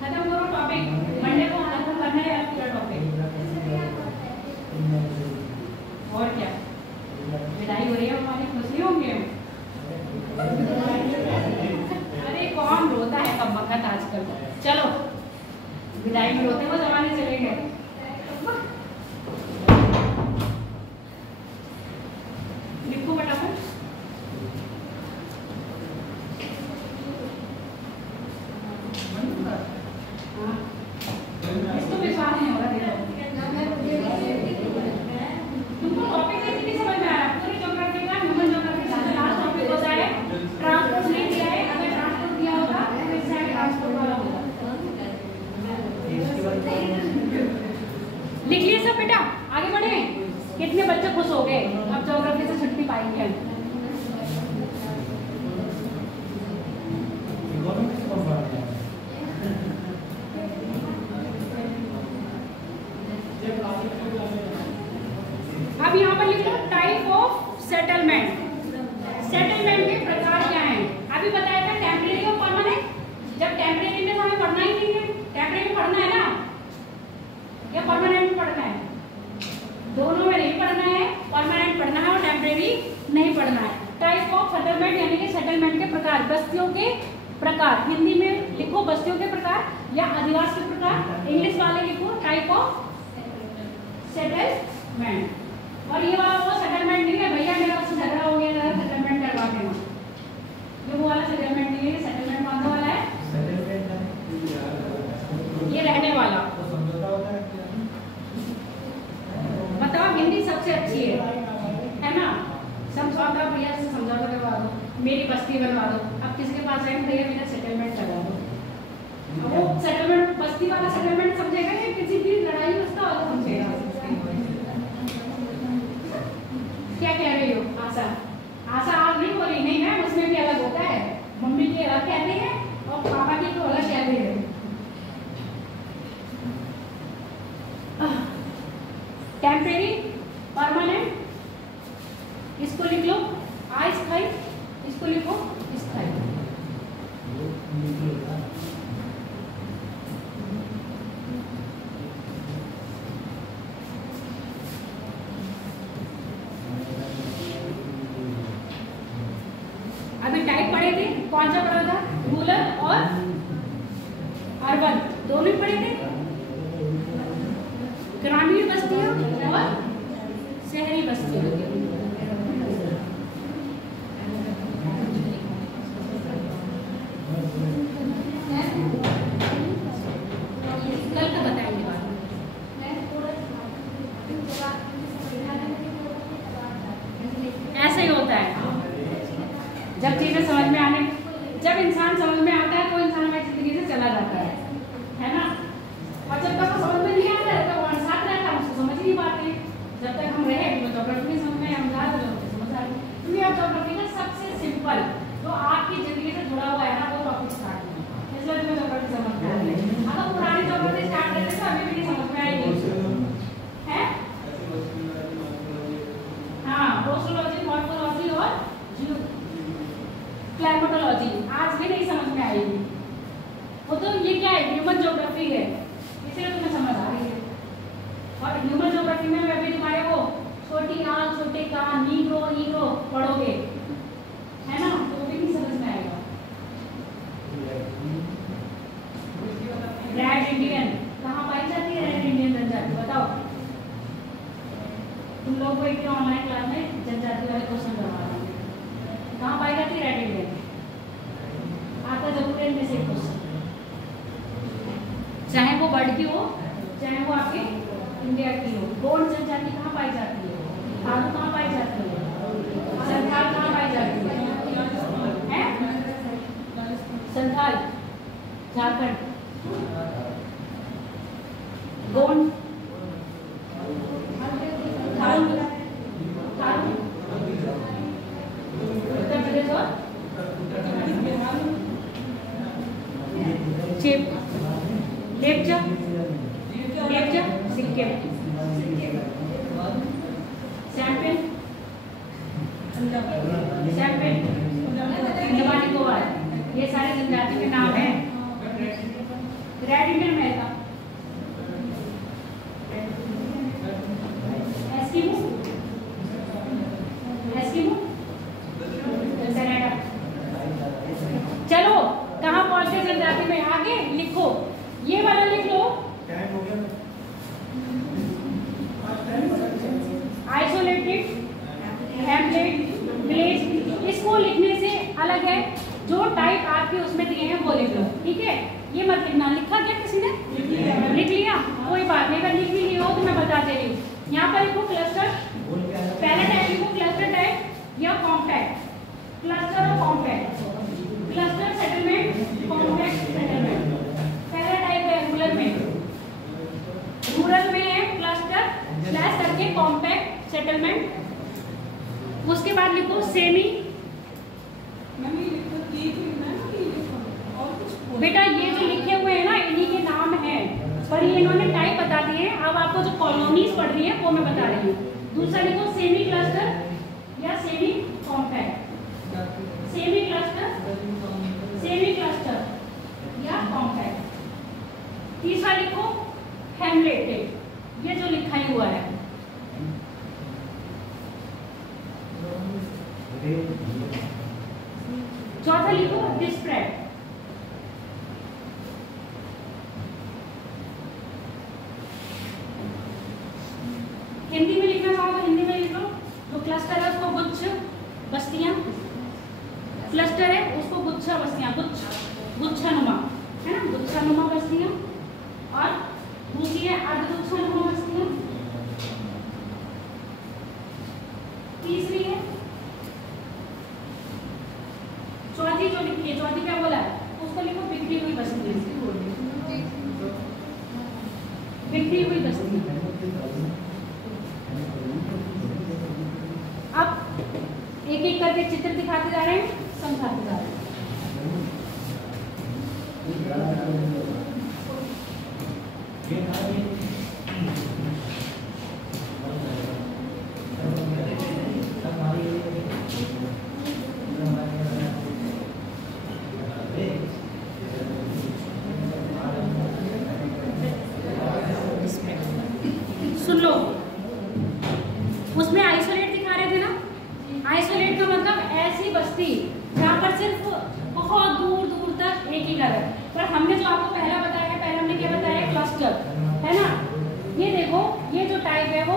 खत्म करो टॉपिक, मंडे को खत्म करना है पूरा टॉपिक। और क्या विदाई हो रही है हमारी, खुशी होंगे। अरे कौन रोता है कम वक्त आजकल, चलो विदाई में रोते वो जमाने चले गए। लिखो फटाफट। इसको विश्वास नहीं होगा, तुमको टॉपिक नहीं समझ में आ रहा। पूरी ज्योग्राफी का, ह्यूमन ज्योग्राफी का लास्ट टॉपिक होता है ट्रांसपोर्ट। नहीं दिया है, अगर ट्रांसपोर्ट दिया होगा तो इस साइड ट्रांसपोर्ट वाला होगा। लिख लिए सब बेटा, आगे बढ़े। कितने बच्चे खुश हो गए, अब ज्योग्राफी से छुट्टी पाएंगे। अब यहाँ पर लिख लो टाइप ऑफ सेटलमेंट। सेटलमेंट के प्रकार क्या हैं? अभी बताया था टेम्परेरी और परमानेंट। जब टेम्परेरी में तो हमें पढ़ना ही नहीं है, टेम्परेरी पढ़ना है ना या परमानेंट पढ़ना है? दोनों में नहीं पढ़ना है, परमानेंट पढ़ना है और टेम्परेरी नहीं पढ़ना है। टाइप ऑफ सेटलमेंट यानी कि सेटलमेंट के प्रकार, बस्तियों के प्रकार। हिंदी में लिखो बस्तियों के प्रकार या अधिवास के प्रकार, इंग्लिश वाले लिखो टाइप ऑफ सेटलमेंट। और ये वाला वो सेटलमेंट नहीं है भैया मेरा उससे झगड़ा हो गया था सेटलमेंट करवा देना, ये वो वाला सेटलमेंट नहीं है। सेटलमेंट कौन सा वाला है? ये रहने वाला। बताओ, हिंदी सबसे अच्छी है ना? समझौता भैया से समझौता करवा दो, मेरी बस्ती बनवा दो। अब किसी के पास आए भैया मेरा सेटलमेंट करवा दो, वो सेटलमेंट बस्ती वाला सेटलमेंट समझेगा या किसी की लड़ाई उसका वाला समझेगा? क्या कह रही हो आशा? आशा आज नहीं बोली, नहीं मैम उसमें भी अलग होता है, मम्मी की अलग कहते हैं और पापा की तो अलग कहते हैं। टेम्परेरी, परमानेंट, इसको लिख लो अस्थायी, इसको लिखो स्थायी। अभी टाइप पढ़े थे, कौन सा पढ़ा था? रूरल और अर्बन दोनों पढ़े थे, ग्रामीण बस्तियां और शहरी बस्तियां। कल का बताएंगे बात। ऐसा ही होता है, जब चीजें समझ में आने, जब इंसान समझ में आता है तो इंसान हमारी जिंदगी से चला जाता है ना। और जब तक वो समझ में नहीं आता है तो वो साथ रहता है, उसको समझ नहीं पाते। जब तक हम रहे तो ज्योग्राफी समझ में, हम जा रहे होते समझ आ रही, क्योंकि अब ज्योग्राफी का सबसे सिंपल जो आपकी जिंदगी से जुड़ा हुआ है ना वो टॉपिक स्टार्ट है, इसलिए तुम्हें ज्योग्राफी समझ में आ रही है। अगर पुरानी ज्योग्राफी स्टार्ट करते तो अभी भी नहीं समझ में आएगी, है? हाँ, कोस्टोलॉजी, मॉर्फोलॉजी और क्लाइमेटोलॉजी आज भी नहीं समझ में आएगी। वो तो ये क्या है, ह्यूमन ज्योग्राफी है, इसलिए तुम्हें समझ आ रही है। और ह्यूमन ज्योग्राफी में मैं अभी तुम्हारे को छोटी आंख, छोटे कान, नीग्रो ईग्रो पढ़ोगे, है ना, तो भी नहीं समझ में आएगा। रेड इंडियन कहाँ पाई जाती है? रेड इंडियन जनजाति बताओ। तुम लोग को एक ऑनलाइन क्लास में जनजाति वाले क्वेश्चन करवा रहे हैं, कहाँ पाई जाती है रेड इंडियन? आता जरूर है इनमें से क्वेश्चन, चाहे वो बर्ड की हो चाहे वो आपके इंडिया की हो। गोंड जनजाति कहाँ पाई जाती है? भालू कहाँ पाई जाती है? संथाल कहाँ पाई जाती है? संथाल झारखंड, गोंड उत्तर प्रदेश और लेप्चा सिक्किम, सैंपल अंडमान निकोबार, ये सारे जनजाति के नाम हैं। रेड इंडियन में था एस्किमो, कनाडा। चलो कहाँ पहुंचे जनजाति में? आगे लिखो, ये वाला लिख लो, आइसोलेटेड, हैम्पलेट, विलेज। इसको लिखने से अलग है, जो टाइप आपके उसमें दिए हैं वो लिख लो, ठीक है? ये मत लिखना। लिखा क्या किसी ने? लिख लिया, कोई बात नहीं। अगर लिख भी लिया हो तो मैं बता दे रही हूँ। यहाँ पर लिखो क्लस्टर, पहला टाइप लिखो क्लस्टर टाइप या कॉम्पैक्ट, क्लस्टर और compact. Cluster settlement, compact settlement. पहला टाइप है रूरल में है क्लस्टर स्लैश करके कॉम्पैक्ट सेटलमेंट। उसके बाद लिखो सेमी। बेटा ये जो लिखे हुए हैं ना इन्हीं के नाम हैं, पर ये इन्होंने टाइप बता दिए हैं। अब आपको जो कॉलोनीज पढ़ रही है वो मैं बता रही हूँ। दूसरा लिखो सेमी क्लस्टर या सेमी कॉम्पैक्ट, सेमी क्लस्टर या कॉम्पैक्ट। तीसरा लिखो हेमलेटेड, ये जो लिखा ही हुआ है। चौथा लिखो डिस्प्रेड। हिंदी में लिखना चाहो तो हिंदी में लिख लो। जो क्लस्टर है उसको गुच्छ बस्तियां, क्लस्टर है उसको गुच्छा बस्तियां, गुच्छानुमा, है ना, गुच्छानुमा बस्तियां। और दूसरी है अर्धगुच्छानुमा बस्तियां। तीसरी है, चौथी जो लिखी है, चौथी क्या बोला है उसको लिखो बिखरी हुई बस्तियां, बिखरी हुई बस्तियां। अब एक एक करके चित्र दिखाते जा रहे हैं, समझाते जा रहे हैं। की तरह। पर हमने जो आपको पहला बताया है, पहले हमने क्या बताया, क्लस्टर, है ना। ये देखो, ये जो टाइप है वो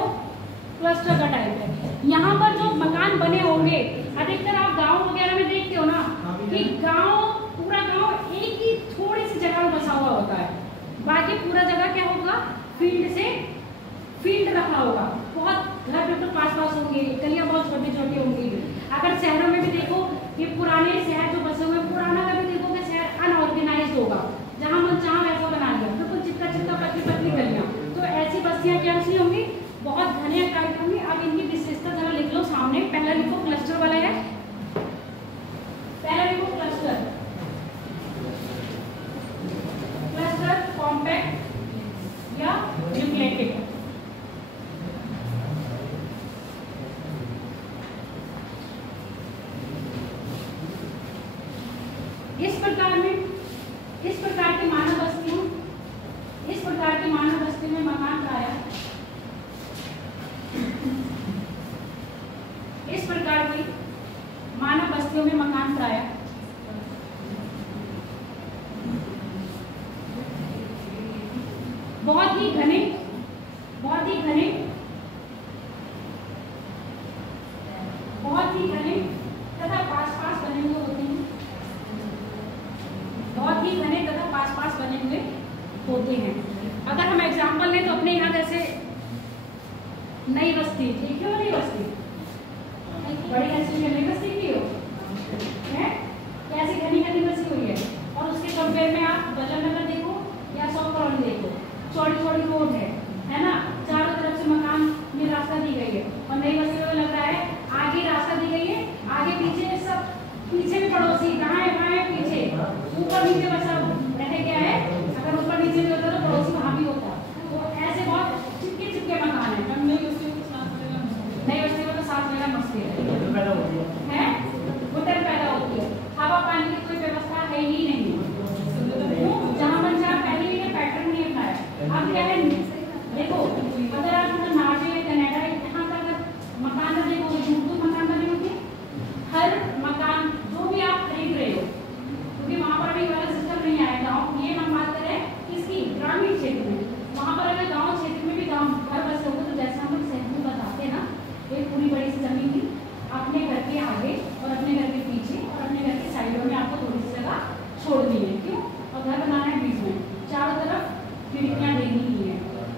क्लस्टर का टाइप है। यहाँ पर जो मकान बने होंगे, अधिकतर आप गांव वगैरह में देखते हो ना कि गांव, पूरा गांव एक ही थोड़ी सी जगह में बसा हुआ होता है, बाकी पूरा जगह क्या होगा, फील्ड रखा होगा। बहुत घर बिल्कुल पास होंगे, गलियां बहुत छोटी छोटी होंगी। अगर शहरों में भी देखो, ये पुराने शहर जो बसे हुए, पुराना कभी देखोगे शहर अनऑर्गेनाइज होगा, जहाँ मन जहाँ वैसा बना लिया, बिल्कुल चिपका चिपका पतली पतली गलियां। तो ऐसी बस्तियां क्या सी होंगी, बहुत घने आकार की होंगी। अब इनकी विशेषता जरा लिख लो सामने। पहला लिखो क्लस्टर वाला है, पहला लिखो क्लस्टर। क्लस्टर कॉम्पैक्ट या न्यूक्लिएटेड। इस प्रकार की मानव बस्तियों, इस प्रकार की मानव बस्ती में मकान प्राय, इस प्रकार की मानव बस्तियों में मकान प्राय बहुत ही घने, बहुत ही घने, बहुत ही घने तथा पास पास बने हुए होते हैं, बहुत ही घने तथा पास पास बने हुए होते हैं। अगर हम एग्जांपल लें तो अपने यहाँ जैसे नई बस्ती, ठीक है, नई बस्ती बड़ी ऐसी नई बस्ती की हो है, कैसी घनी घनी बसी हुई है। और उसके कंपेयर में आप बल्लभ नगर देखो या 100 कॉलोनी देखो, चौड़ी चौड़ी रोड है ना, चारों तरफ से मकान में रास्ता दी गई है। और नई बस्ती में लग रहा है आगे रास्ता दी गई है, आगे पीछे सब, पीछे भी पड़ोसी, दाएं बाएं पीछे, ऊपर नीचे बसा रहे क्या है, अगर ऊपर नीचे भी होता तो पड़ोसी वहां भी होता। तो ऐसे बहुत चिपके चिपके मकान है। नई बस्ती में तो साफ जगह मस्ती है, घुटन पैदा होती है, हवा पानी की कोई व्यवस्था है ही नहीं, जहाँ मन चाहे पहले ही पैटर्न नहीं अपनाया। अब क्या है, देखो अगर आप नॉर्वे या कनाडा यहाँ का अगर मकान का देखो, दूर मकान बने होंगे, हर मकान जो भी आप खरीद रहे हो, क्योंकि वहाँ पर भी वाला सिस्टम नहीं आया। गाँव, ये हम बात करें किसकी, ग्रामीण क्षेत्र में। वहाँ पर अगर गाँव क्षेत्र में भी गाँव घर बसे होंगे तो जैसे हम लोग शहर में बताते हैं ना, एक पूरी बड़ी सी जमीन थी, अपने घर के आगे और अपने घर के पीछे और अपने घर के साइडों में आपको थोड़ी सी जगह छोड़नी है, क्यों, और घर बनाना है बीच में, चारों तरफ खिड़कियाँ देनी ही है।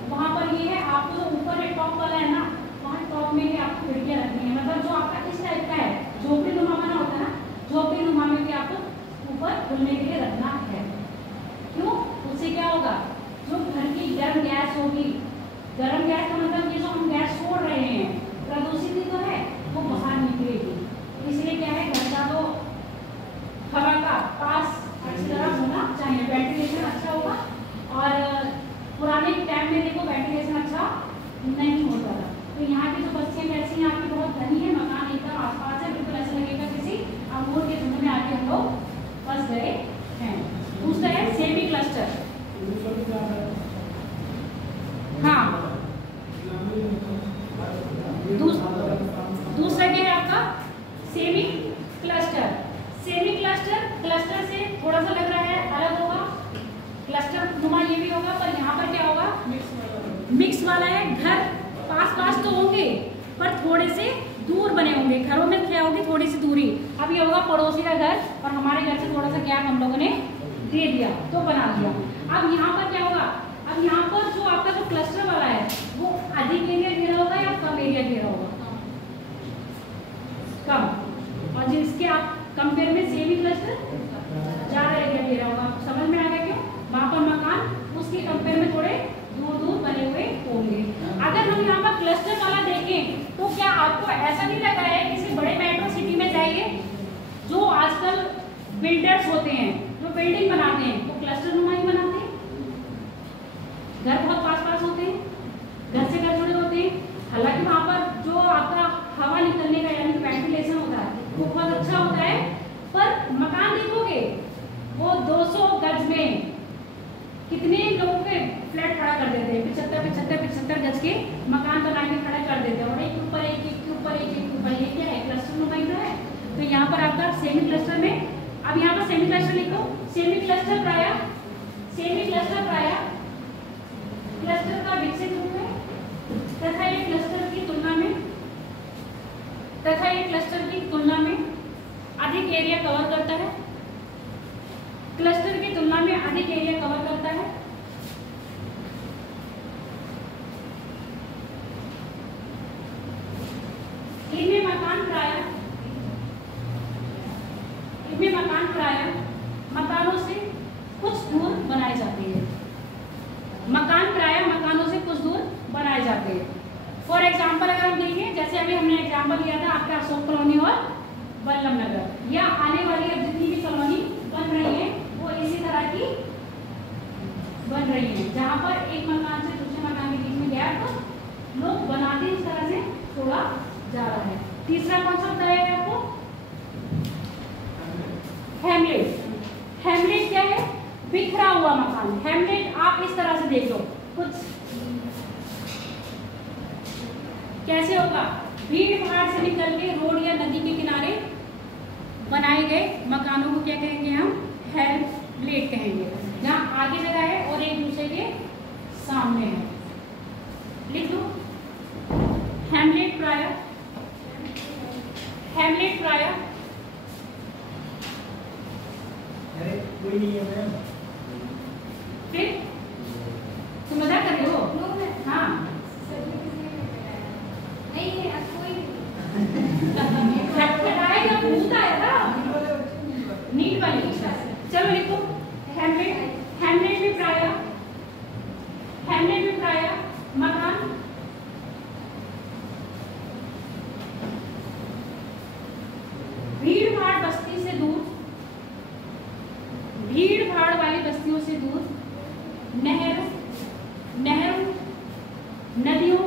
वहाँ पर ये है, आपको जो ऊपर एक टॉप वाला है ना, वहाँ टॉप में भी आपको खिड़कियाँ रखनी है। मतलब जो आपका इस टाइप का है, झोपड़ी नुमा बना होता है ना, झोपड़ी नुमा में भी आपको ऊपर खुलने के लिए रखना है। क्यों, उससे क्या होगा, जो घर की गर्म गैस होगी, गर्म गैस का मतलब ये जो हम गैस छोड़ रहे हैं, प्रदूषित ही तो है, वो बाहर निकलेगी। इसलिए क्या है, घर का जो हवा का पास अच्छी तरह होना चाहिए, वेंटिलेशन अच्छा होगा। और पुराने टाइम में देखो वेंटिलेशन अच्छा नहीं होता था। तो यहाँ की जो बस्तियाँ कैसी हैं, आपकी बहुत घनी है, मकान एकदम आसपास है, बिल्कुल ऐसा लगेगा किसी अंगूर के झुंड में आके हम लोग फंस गए हैं। दूसरा है सेमी क्लस्टर। हाँ, दूसरा क्या है आपका, semi cluster. Semi cluster, cluster से थोड़ा सा लग रहा है अलग होगा, क्लस्टर नुमा ये भी होगा, पर यहाँ पर क्या होगा, मिक्स वाला है। घर पास पास तो होंगे पर थोड़े से दूर बने होंगे, घरों में क्या होगी, थोड़ी सी दूरी। अब ये होगा पड़ोसी का घर और हमारे घर से थोड़ा सा गैप हम लोगों ने दे दिया तो बना दिया। अब यहाँ पर क्या होगा, अब यहाँ पर जो आपका जो क्लस्टर वाला है वो अधिक एरिया घेरा होगा या कम एरिया घेरा होगा, कम। और जिसके आप कंपेयर में सेमी क्लस्टर ज्यादा एरिया घेरा होगा। समझ में आ गया क्यों, वहां पर मकान उसके कंपेयर में थोड़े दूर दूर बने हुए होंगे। अगर हम यहाँ पर क्लस्टर वाला देखें तो क्या आपको ऐसा नहीं लगा है किसी बड़े मेट्रो सिटी में जाइए, जो आजकल बिल्डर्स होते हैं जो बिल्डिंग बनाते हैं वो क्लस्टर नुमा ही बनाते हैं, घर बहुत पास पास होते हैं, घर से घर जुड़े होते हैं। हालांकि वहाँ पर जो आपका हवा निकलने का यानी वेंटिलेशन होता है वो बहुत अच्छा होता है, पर मकान देखोगे वो 200 गज में कितने लोगों के फ्लैट खड़ा कर देते हैं, 75 गज के मकान बना के खड़ा कर देते हैं, और एक ऊपर एक, एक के ऊपर एक, एक के ऊपर। ये क्या है, क्लस्टर नुमा ही तो है। तो यहाँ पर आपका सेमी क्लस्टर में, अब यहाँ पर सेमी क्लस्टर लिखो। सेमी क्लस्टर सेमी क्लस्टर प्राय क्लस्टर का विकसित रूप है तथा ये क्लस्टर की तुलना में अधिक एरिया कवर करता है। क्लस्टर की तुलना में अधिक एरिया कवर करता है। इनमें मकान प्राय मकानों से कुछ दूर बनाए जाते हैं। मकान प्राय मकानों से कुछ दूर बनाए जाते हैं। फॉर एग्जाम्पल अगर हम देखें, जैसे अभी हमने एग्जाम्पल लिया था आपका अशोक कॉलोनी और वल्लभ नगर, या आने वाली अब जितनी भी कॉलोनी बन रही है वो इसी तरह की बन रही है, जहाँ पर एक मकान से दूसरे मकान के बीच में गैप लोग बनाते इस तरह से थोड़ा जा रहा है। तीसरा कौन सा बताया है आपको? हैमलेट। हैमलेट क्या है? बिखरा हुआ मकान। हैमलेट आप इस तरह से देख लो, कुछ कैसे होगा? भीड़ भाड़ से निकल के रोड या नदी के किनारे बनाए गए मकानों को क्या कहेंगे हम? हैमलेट कहेंगे, जहाँ आगे जगह है और एक दूसरे के सामने है। लिख लो हैमलेट प्राय। हैमलेट प्राय कोई नहीं है मैम। फिर तुम मजाक कर रहे हो? हाँ नहीं है, अब कोई भूत आया था नीट वाली। चलो लिखो हैमलेट। हैमलेट में प्राय मकान भीड़ भाड़ वाली बस्तियों से दूर, नहरों, नदियों,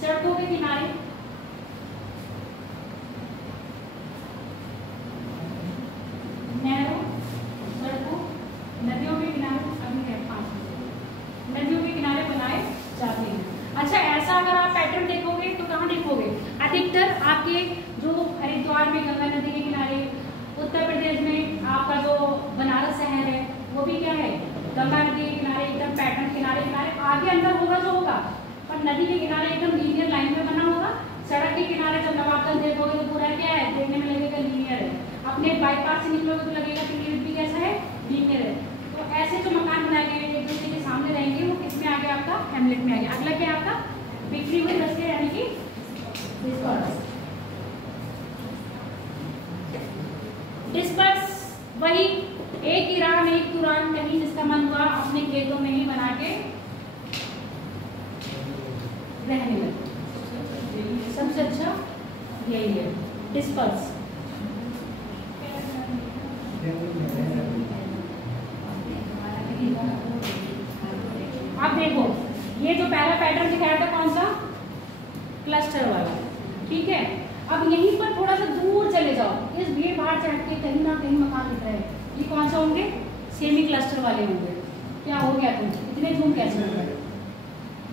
सड़कों के किनारे, नदियों के किनारे, अभी है 5 नदियों के किनारे बनाए जाते हैं। अच्छा, ऐसा अगर आप पैटर्न देखोगे तो कहाँ देखोगे? अधिकतर आपके जो हरिद्वार में गंगा नदी के किनारे, उत्तर प्रदेश में आपका जो बनारस शहर है वो भी क्या है? गंगा नदी के किनारे एकदम पैटर्न किनारे आगे अंदर होगा जो होगा, पर नदी के किनारे एकदम लीनियर लाइन में बना होगा। सड़क के किनारे जब नवाबगंज देखोगे तो पूरा क्या है? देखने में लगेगा लीनियर है। अपने बाईपास से निकलोगे तो लगेगा कि ये भी कैसा है? लीनियर है। तो ऐसे जो मकान बनाए गए एक दूसरे के सामने रहेंगे वो किसमें आ गया? आपका हैमलेट में आ गया। अगला क्या है आपका? बिखरी हुई बस्तियां, यानी कि डिस्पर्स। वही एक ही राह में एक तुरान कहीं जिसका मन हुआ अपने खेतों में ही बना के रहने लगे। सबसे अच्छा यही है, डिस्पर्स। अब देखो ये जो पहला पैटर्न दिखाया था कौन सा? क्लस्टर वाला, ठीक है। अब यहीं पर थोड़ा सा दूर चले जाओ, इस भीड़ भाड़ से हट के कहीं ना कहीं मकान दिख रहे हैं। ये कौन सा होंगे? सेमी क्लस्टर वाले होंगे। क्या हो गया तुम? इतने झूम कैसे हो गए?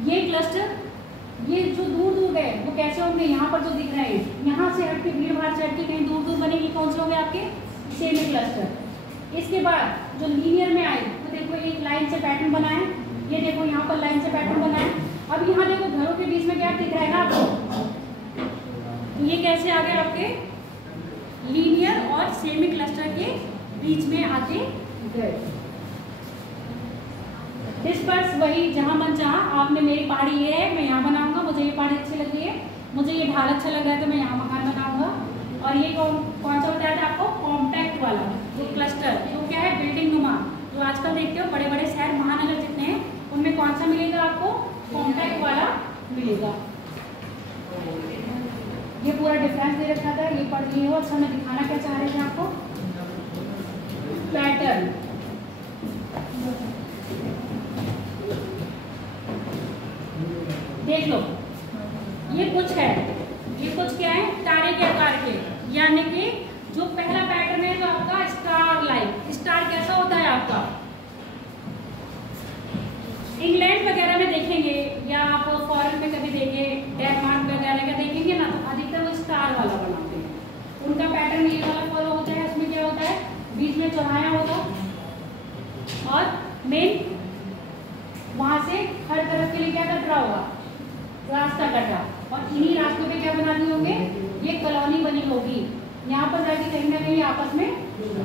ये क्लस्टर, ये जो दूर दूर गए वो कैसे होंगे? यहाँ पर जो दिख रहे हैं, यहाँ से हट के भीड़ भाड़ से हट के कहीं दूर दूर बनेगी, कौन से होंगे आपके? Semi cluster. इसके बाद जो लीनियर में आए तो देखो एक लाइन से पैटर्न बनाए, ये देखो यहाँ पर लाइन से पैटर्न बनाए। अब यहाँ देखो घरों के बीच में गैप दिख रहा है ना आपको, ये कैसे आ गए? आपके लीनियर और सेमी क्लस्टर के बीच में आते गए। डिस्पर्स, वही जहां मन चाहा, आपने मेरी पहाड़ी ये है मैं यहाँ बनाऊंगा, मुझे ये पहाड़ी अच्छी लग रही है, मुझे ये ढाल अच्छा लग रहा है तो मैं यहाँ मकान बनाऊंगा। और ये कौन सा बताया था आपको? कॉम्पैक्ट वाला जो क्लस्टर, जो क्या है? बिल्डिंग नुमा, जो आजकल देखते हो बड़े बड़े शहर महानगर जितने हैं उनमें कौन सा मिलेगा आपको? कॉम्पैक्ट वाला मिलेगा। ये पूरा डिफरेंस दे रखा था, ये पढ़ लिए हो। अच्छा, मैं दिखाना क्या चाह रही थी आपको? पैटर्न। देख लो, ये कुछ है, ये कुछ क्या है? तारे के आकार के, यानी कि जो पहला पैटर्न है जो आपका स्टार लाइक। स्टार कैसा होता है आपका? इंग्लैंड वगैरह में देखेंगे या आप फॉरेन में कभी देखें, डेनमार्क वगैरह का देखेंगे ना, तो अधिकतर वो स्टार वाला बनाते हैं। उनका पैटर्न ये वाला फॉलो होता है। उसमें क्या होता है? बीच में चौराया होगा और मेन वहां से हर तरफ के लिए क्या कट रहा होगा, रास्ता कटा, और इन्हीं रास्तों पे क्या बना दिए होंगे, ये कॉलोनी बनी होगी। यहाँ पर जाके कहीं ना कहीं आपस में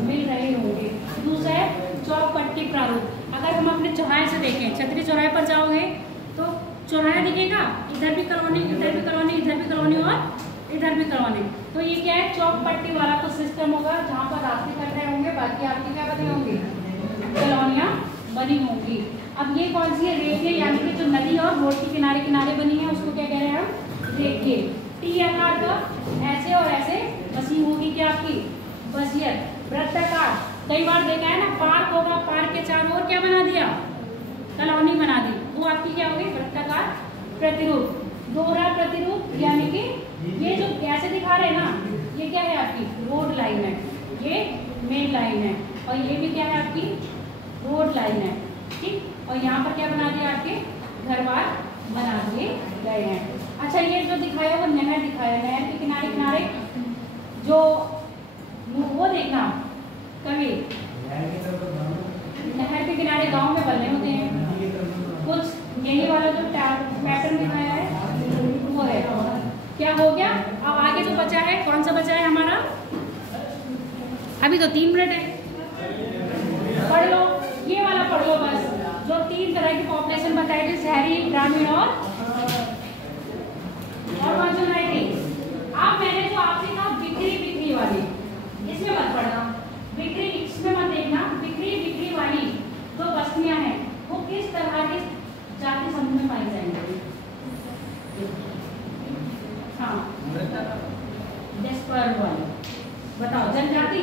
मिल रहे होंगे। दूसरा है चौक पट्टी प्रारूप। अगर हम अपने चौराहे से देखें, छतरी चौराहे पर जाओगे तो चौराहा दिखेगा, इधर भी कॉलोनी, इधर भी कॉलोनी, इधर भी कॉलोनी और इधर भी कॉलोनी। तो ये क्या है, चौक पट्टी वाला कुछ सिस्टम होगा जहाँ पर रास्ते कट रहे होंगे, बाकी आपके क्या बने होंगे, कॉलोनियाँ बनी होंगी। अब ये कौन सी है, रेखीय, यानी कि जो नदी और रोड के किनारे किनारे बनी है उसको क्या कह रहे हैं हम, रेखीय। टी आकार का ऐसे और ऐसे बसी होगी क्या आपकी, बसियत। वृत्ताकार, कई बार देखा है ना, पार्क होगा, पार्क के चारों ओर क्या बना दिया, कॉलोनी बना दी, वो आपकी क्या होगी, वृत्ताकार प्रतिरूप। दोहरा प्रतिरूप, यानी कि ये जो कैसे दिखा रहे हैं ना, ये क्या है आपकी रोड लाइन है, ये मेन लाइन है, और ये भी क्या है आपकी रोड लाइन है, ठीक। और यहाँ पर क्या बना दिया, आपके घर बार बना दिए गए हैं। अच्छा, ये जो दिखाया वो नहर दिखाया, नहर के किनारे किनारे जो वो देखना कभी, नहर के किनारे गांव में बने होते हैं कुछ, यही वाला जो पैटर्न दिखाया है वो है। क्या हो गया, अब आगे जो बचा है, कौन सा बचा है हमारा, अभी तो 3 मिनट है, पढ़ लो, ये वाला पढ़ लो बस, जो 3 तरह की पॉपुलेशन बताई थी, शहरी, ग्रामीण और मार्जिनालिटी। अब मैंने जो आपसे कहा बिक्री वाली, इसमें मत पढ़ना, बिक्री इसमें मत देखना, बिक्री वाली जो बस्तियां हैं वो किस तरह के जाति समूह में पाई जाएंगी। हाँ, डिस्पर्ड वाली बताओ, जनजाति,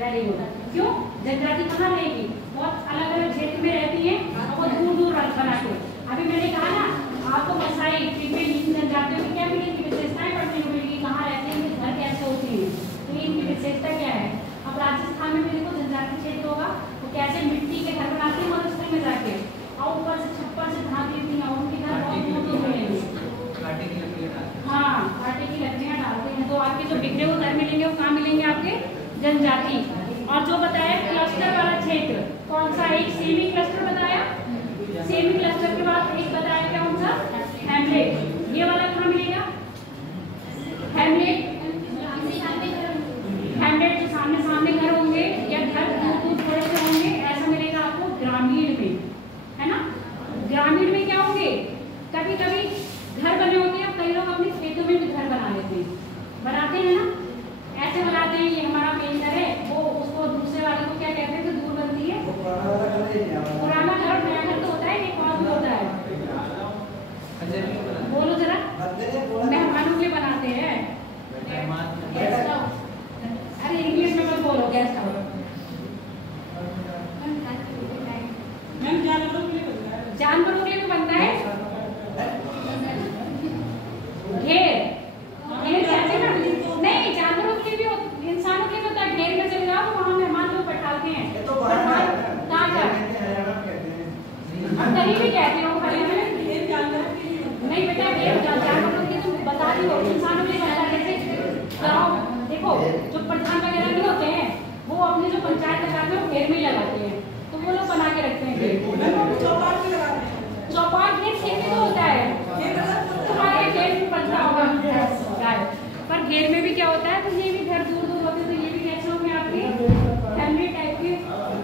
वेरी गुड। क्यों जनजाति कहाँ रहेगी, बहुत अलग अलग क्षेत्र में रहती है और वो दूर दूर बना के। अभी मैंने कहा ना आपको बसाई में इन जनजातियों की क्या मिलेगी, विशेषताएं पढ़ने को मिलेगी, कहाँ रहते हैं, घर कैसे होते हैं, तो इनकी विशेषता क्या है। अब राजस्थान में देखो जनजाति क्षेत्र होगा, वो कैसे मिट्टी के घर बनाते हैं मरुस्थल में जाके, और ऊपर से छप्पर से ढाक देती हैं, और उनके घर बहुत दूर दूर मिलेंगे। हाँ, कांटे की लकड़ियाँ डालते हैं, तो आपके जो बिखरे हुए घर मिलेंगे वो कहाँ मिलेंगे, आपके जनजाति। और जो बताया क्लस्टर वाला क्षेत्र, कौन सा, एक सेमी क्लस्टर बताया, सेमी क्लस्टर के बाद एक बताया क्या, कौन सा, हैमलेट। ये वाला कहाँ मिलेगा, हैमलेट, हैमलेट जो सामने सामने घर होंगे या घर दूर दूर थोड़े से होंगे, ऐसा मिलेगा आपको ग्रामीण में, है ना। ग्रामीण में क्या होंगे, कभी कभी घर बने होते हैं, कई लोग अपने खेतों में भी घर बना लेते हैं, बनाते हैं ना, ऐसे बनाते हैं, ये हमारा मेन घर है, वो उसको दूसरे वाले को क्या कहते हैं, तो दूर बनती है, पुराना घर, नया घर तो होता है, एक और भी होता है, बोलो जरा, मेहमानों के लिए बनाते हैं, अरे इंग्लिश में मत बोलो, गेस्ट हाउस, जानवरों के लिए बनता है, घेर, घेर कहते हैं ना, नहीं जानवरों के लिए भी, इंसानों के लिए होता है, घेर में चले जाओ तो वहाँ मेहमान लोग बैठाते हैं, कहाँ का, कहीं भी कहते हो हरियाणा में, नहीं बेटा घेर जानवरों के लिए बता रही हो, इंसानों के लिए बनता है, जैसे गाँव देखो जो प्रधान वगैरह नहीं होते हैं, वो अपने जो पंचायत लगाते हैं वो घेर में ही लगाते हैं, तो वो लोग बना के रखते हैं, चौपाट घेर खेत में तो होता है, तुम्हारे घेर में बनता होगा, पर घेर में भी क्या होता है, तो ये भी घर दूर दूर होते हैं, तो ये भी कैसे होंगे आपके फैमिली टाइप के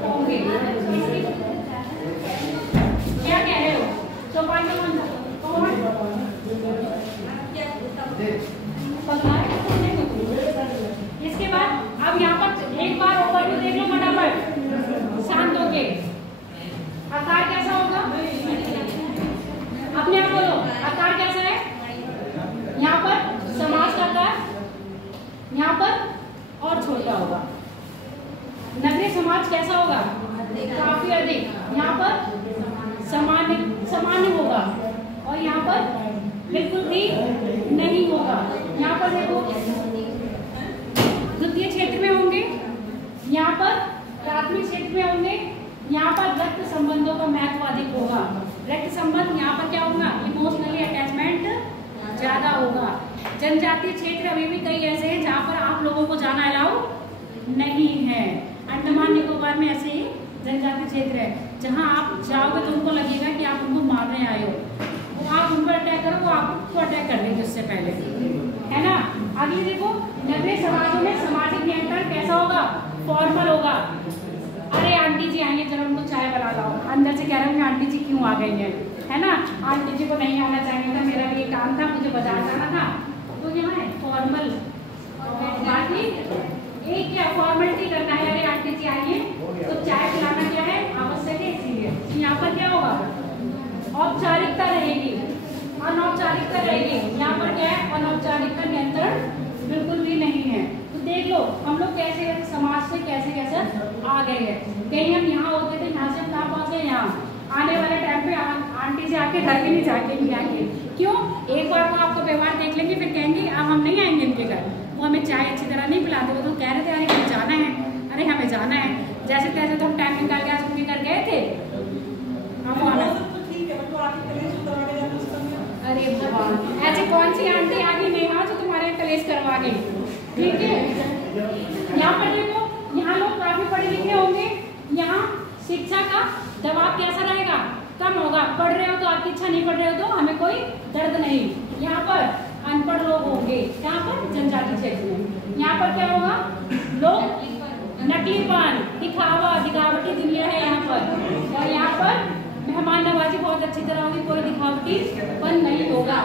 होंगे। क्या कह रहे हो, चौपाट में कौन सा, इसके बाद अब यहाँ पर एक बार ओवरव्यू देख लो फटाफट, शांत होके, आकार कैसा होगा, अपने आप बोलो, आकार कैसा है, यहाँ पर समाज का आकार, यहाँ पर और छोटा होगा, नगरीय समाज कैसा होगा, काफी अधिक, यहाँ पर सामान्य होगा, और यहाँ पर बिल्कुल भी नहीं होगा। यहाँ पर देखो द्वितीय क्षेत्र में होंगे, यहाँ पर प्राथमिक क्षेत्र में होंगे, यहाँ पर रक्त संबंधों का महत्व अधिक होगा, रक्त संबंध यहाँ पर क्या होगा, इमोशनली अटैचमेंट ज्यादा होगा। जनजातीय क्षेत्र अभी भी कई ऐसे हैं जहाँ पर आप लोगों को जाना अलाउ नहीं है, अंडमान निकोबार में ऐसे ही जनजाति क्षेत्र है, जहाँ आप जाओगे तो उनको लगेगा कि आप उनको मारने आए हो, वो आप उन पर अटैक करो, वो आपको अटैक कर देंगे उससे पहले, है ना। अगली देखो, नगरीय समाजों में सामाजिक नियंत्रण कैसा होगा, फॉर्मल होगा। अरे आंटी जी आएंगे, जरा उनको चाय बना लाओ, अंदर से कह रहे होंगे आंटी जी क्यों आ गई है ना, आंटी जी को नहीं आना चाहिए था, मेरा भी ये काम था, मुझे बाजार जाना था। तो यहाँ है फॉर्मल, बाकी एक क्या फॉर्मेलिटी करना है, अरे आंटी जी आइए तो चाय पिलाना क्या है, आवश्यक है, इसीलिए यहाँ पर क्या होगा, औपचारिकता रहेगी, अनौपचारिकता रहेगी। यहाँ पर क्या है, अनौपचारिकता नियंत्रण बिल्कुल भी नहीं है। तो देख लो हम लोग कैसे समाज से कैसे कैसे आ गए हैं। कहीं हम यहाँ होते थे, यहाँ से हम कहाँ पहुँच गए, यहाँ। आने वाले टाइम पे आंटी से आके घर भी नहीं जाके, क्यों, एक बार वो आपको व्यवहार देख लेंगे, फिर कहेंगे अब हम नहीं आएंगे इनके घर, वो हमें चाय अच्छी तरह नहीं पिलाते। वो तो कह रहे थे अरे हमें जाना है, अरे हमें जाना है, जैसे तैसे तो हम टाइम निकाल के आज उनके घर गए थे। हम आना, अरे भगवान, ऐसी कौन सी आंटी आ गई नेहा जो तुम्हारे कलेश करवा गई, ठीक है। यहाँ पर देखो, यहाँ लोग काफी पढ़े लिखे होंगे, यहाँ शिक्षा का दबाव कैसा रहेगा, कम होगा। पढ़ रहे हो तो आपकी इच्छा, नहीं पढ़ रहे हो तो हमें कोई दर्द नहीं। यहाँ पर अनपढ़ लोग होंगे, यहाँ पर जनजाति क्षेत्र में। यहाँ पर क्या होगा, लोग नकलीपन, दिखावटी दुनिया है यहाँ पर। और यहाँ पर मेहमान नवाजी बहुत अच्छी तरह होगी, कोई दिखावटीपन नहीं होगा।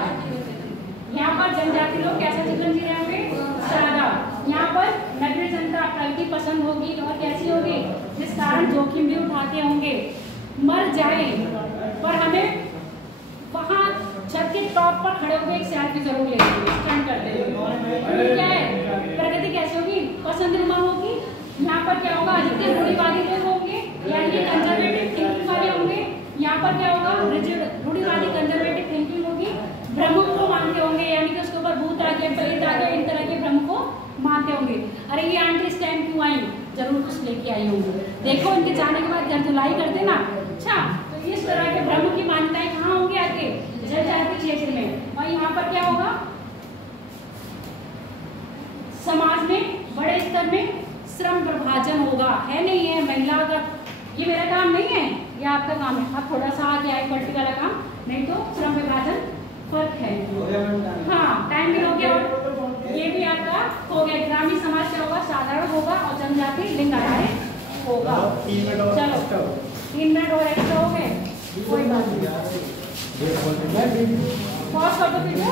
यहाँ पर जनजाति लोग कैसा जीवन जी रहे होंगे, सादा। यहाँ पर नगरीय जनता प्रगति पसंद होगी और कैसी होगी, जिस कारण जोखिम भी उठाते होंगे। मर जाए पर हमें वहाँ छत के टॉप पर खड़े होकर एक सेल्फी जरूर लेते हैं, स्टैंड करते हैं। क्या है, प्रगति कैसी होगी, पसंदनुमा होगी। यहाँ पर क्या होगा, अधिकतर रूढ़िवादी लोग होंगे, यानी कंजर्वेटिव थिंकिंग वाले होंगे। यहाँ पर क्या होगा, रूढ़िवादी कंजर्वेटिव थिंकिंग होगी। भ्रम को मानते होंगे, यानी कि उसके ऊपर भूत आ गया, प्रेत आ गया, इन तरह के भ्रम को मानते होंगे। अरे ये आंटी इस टाइम क्यों आई, जरूर कुछ लेके आई होंगी, देखो इनके जाने के बाद घर धुलाई कर देना। अच्छा, तो इस तरह के भ्रम की मान्यताएं कहाँ होंगे, आगे जनजाति क्षेत्र में। और यहाँ पर क्या होगा, समाज में बड़े स्तर में श्रम प्रभाजन होगा, है नहीं है, महिला का ये मेरा काम नहीं है, ये आपका काम है। अब थोड़ा सा आगे आए पलटी वाला काम, नहीं तो श्रम विभाजन फर्क है। हाँ, टाइम भी हो गया और ये भी आपका हो गया। ग्रामीण समाज क्या होगा, साधारण होगा और जनजाति लिंग आधारित होगा। चलो 3 मिनट और एक्स्ट्रा हो गए, कोई बात नहीं, पॉज कर दो वीडियो।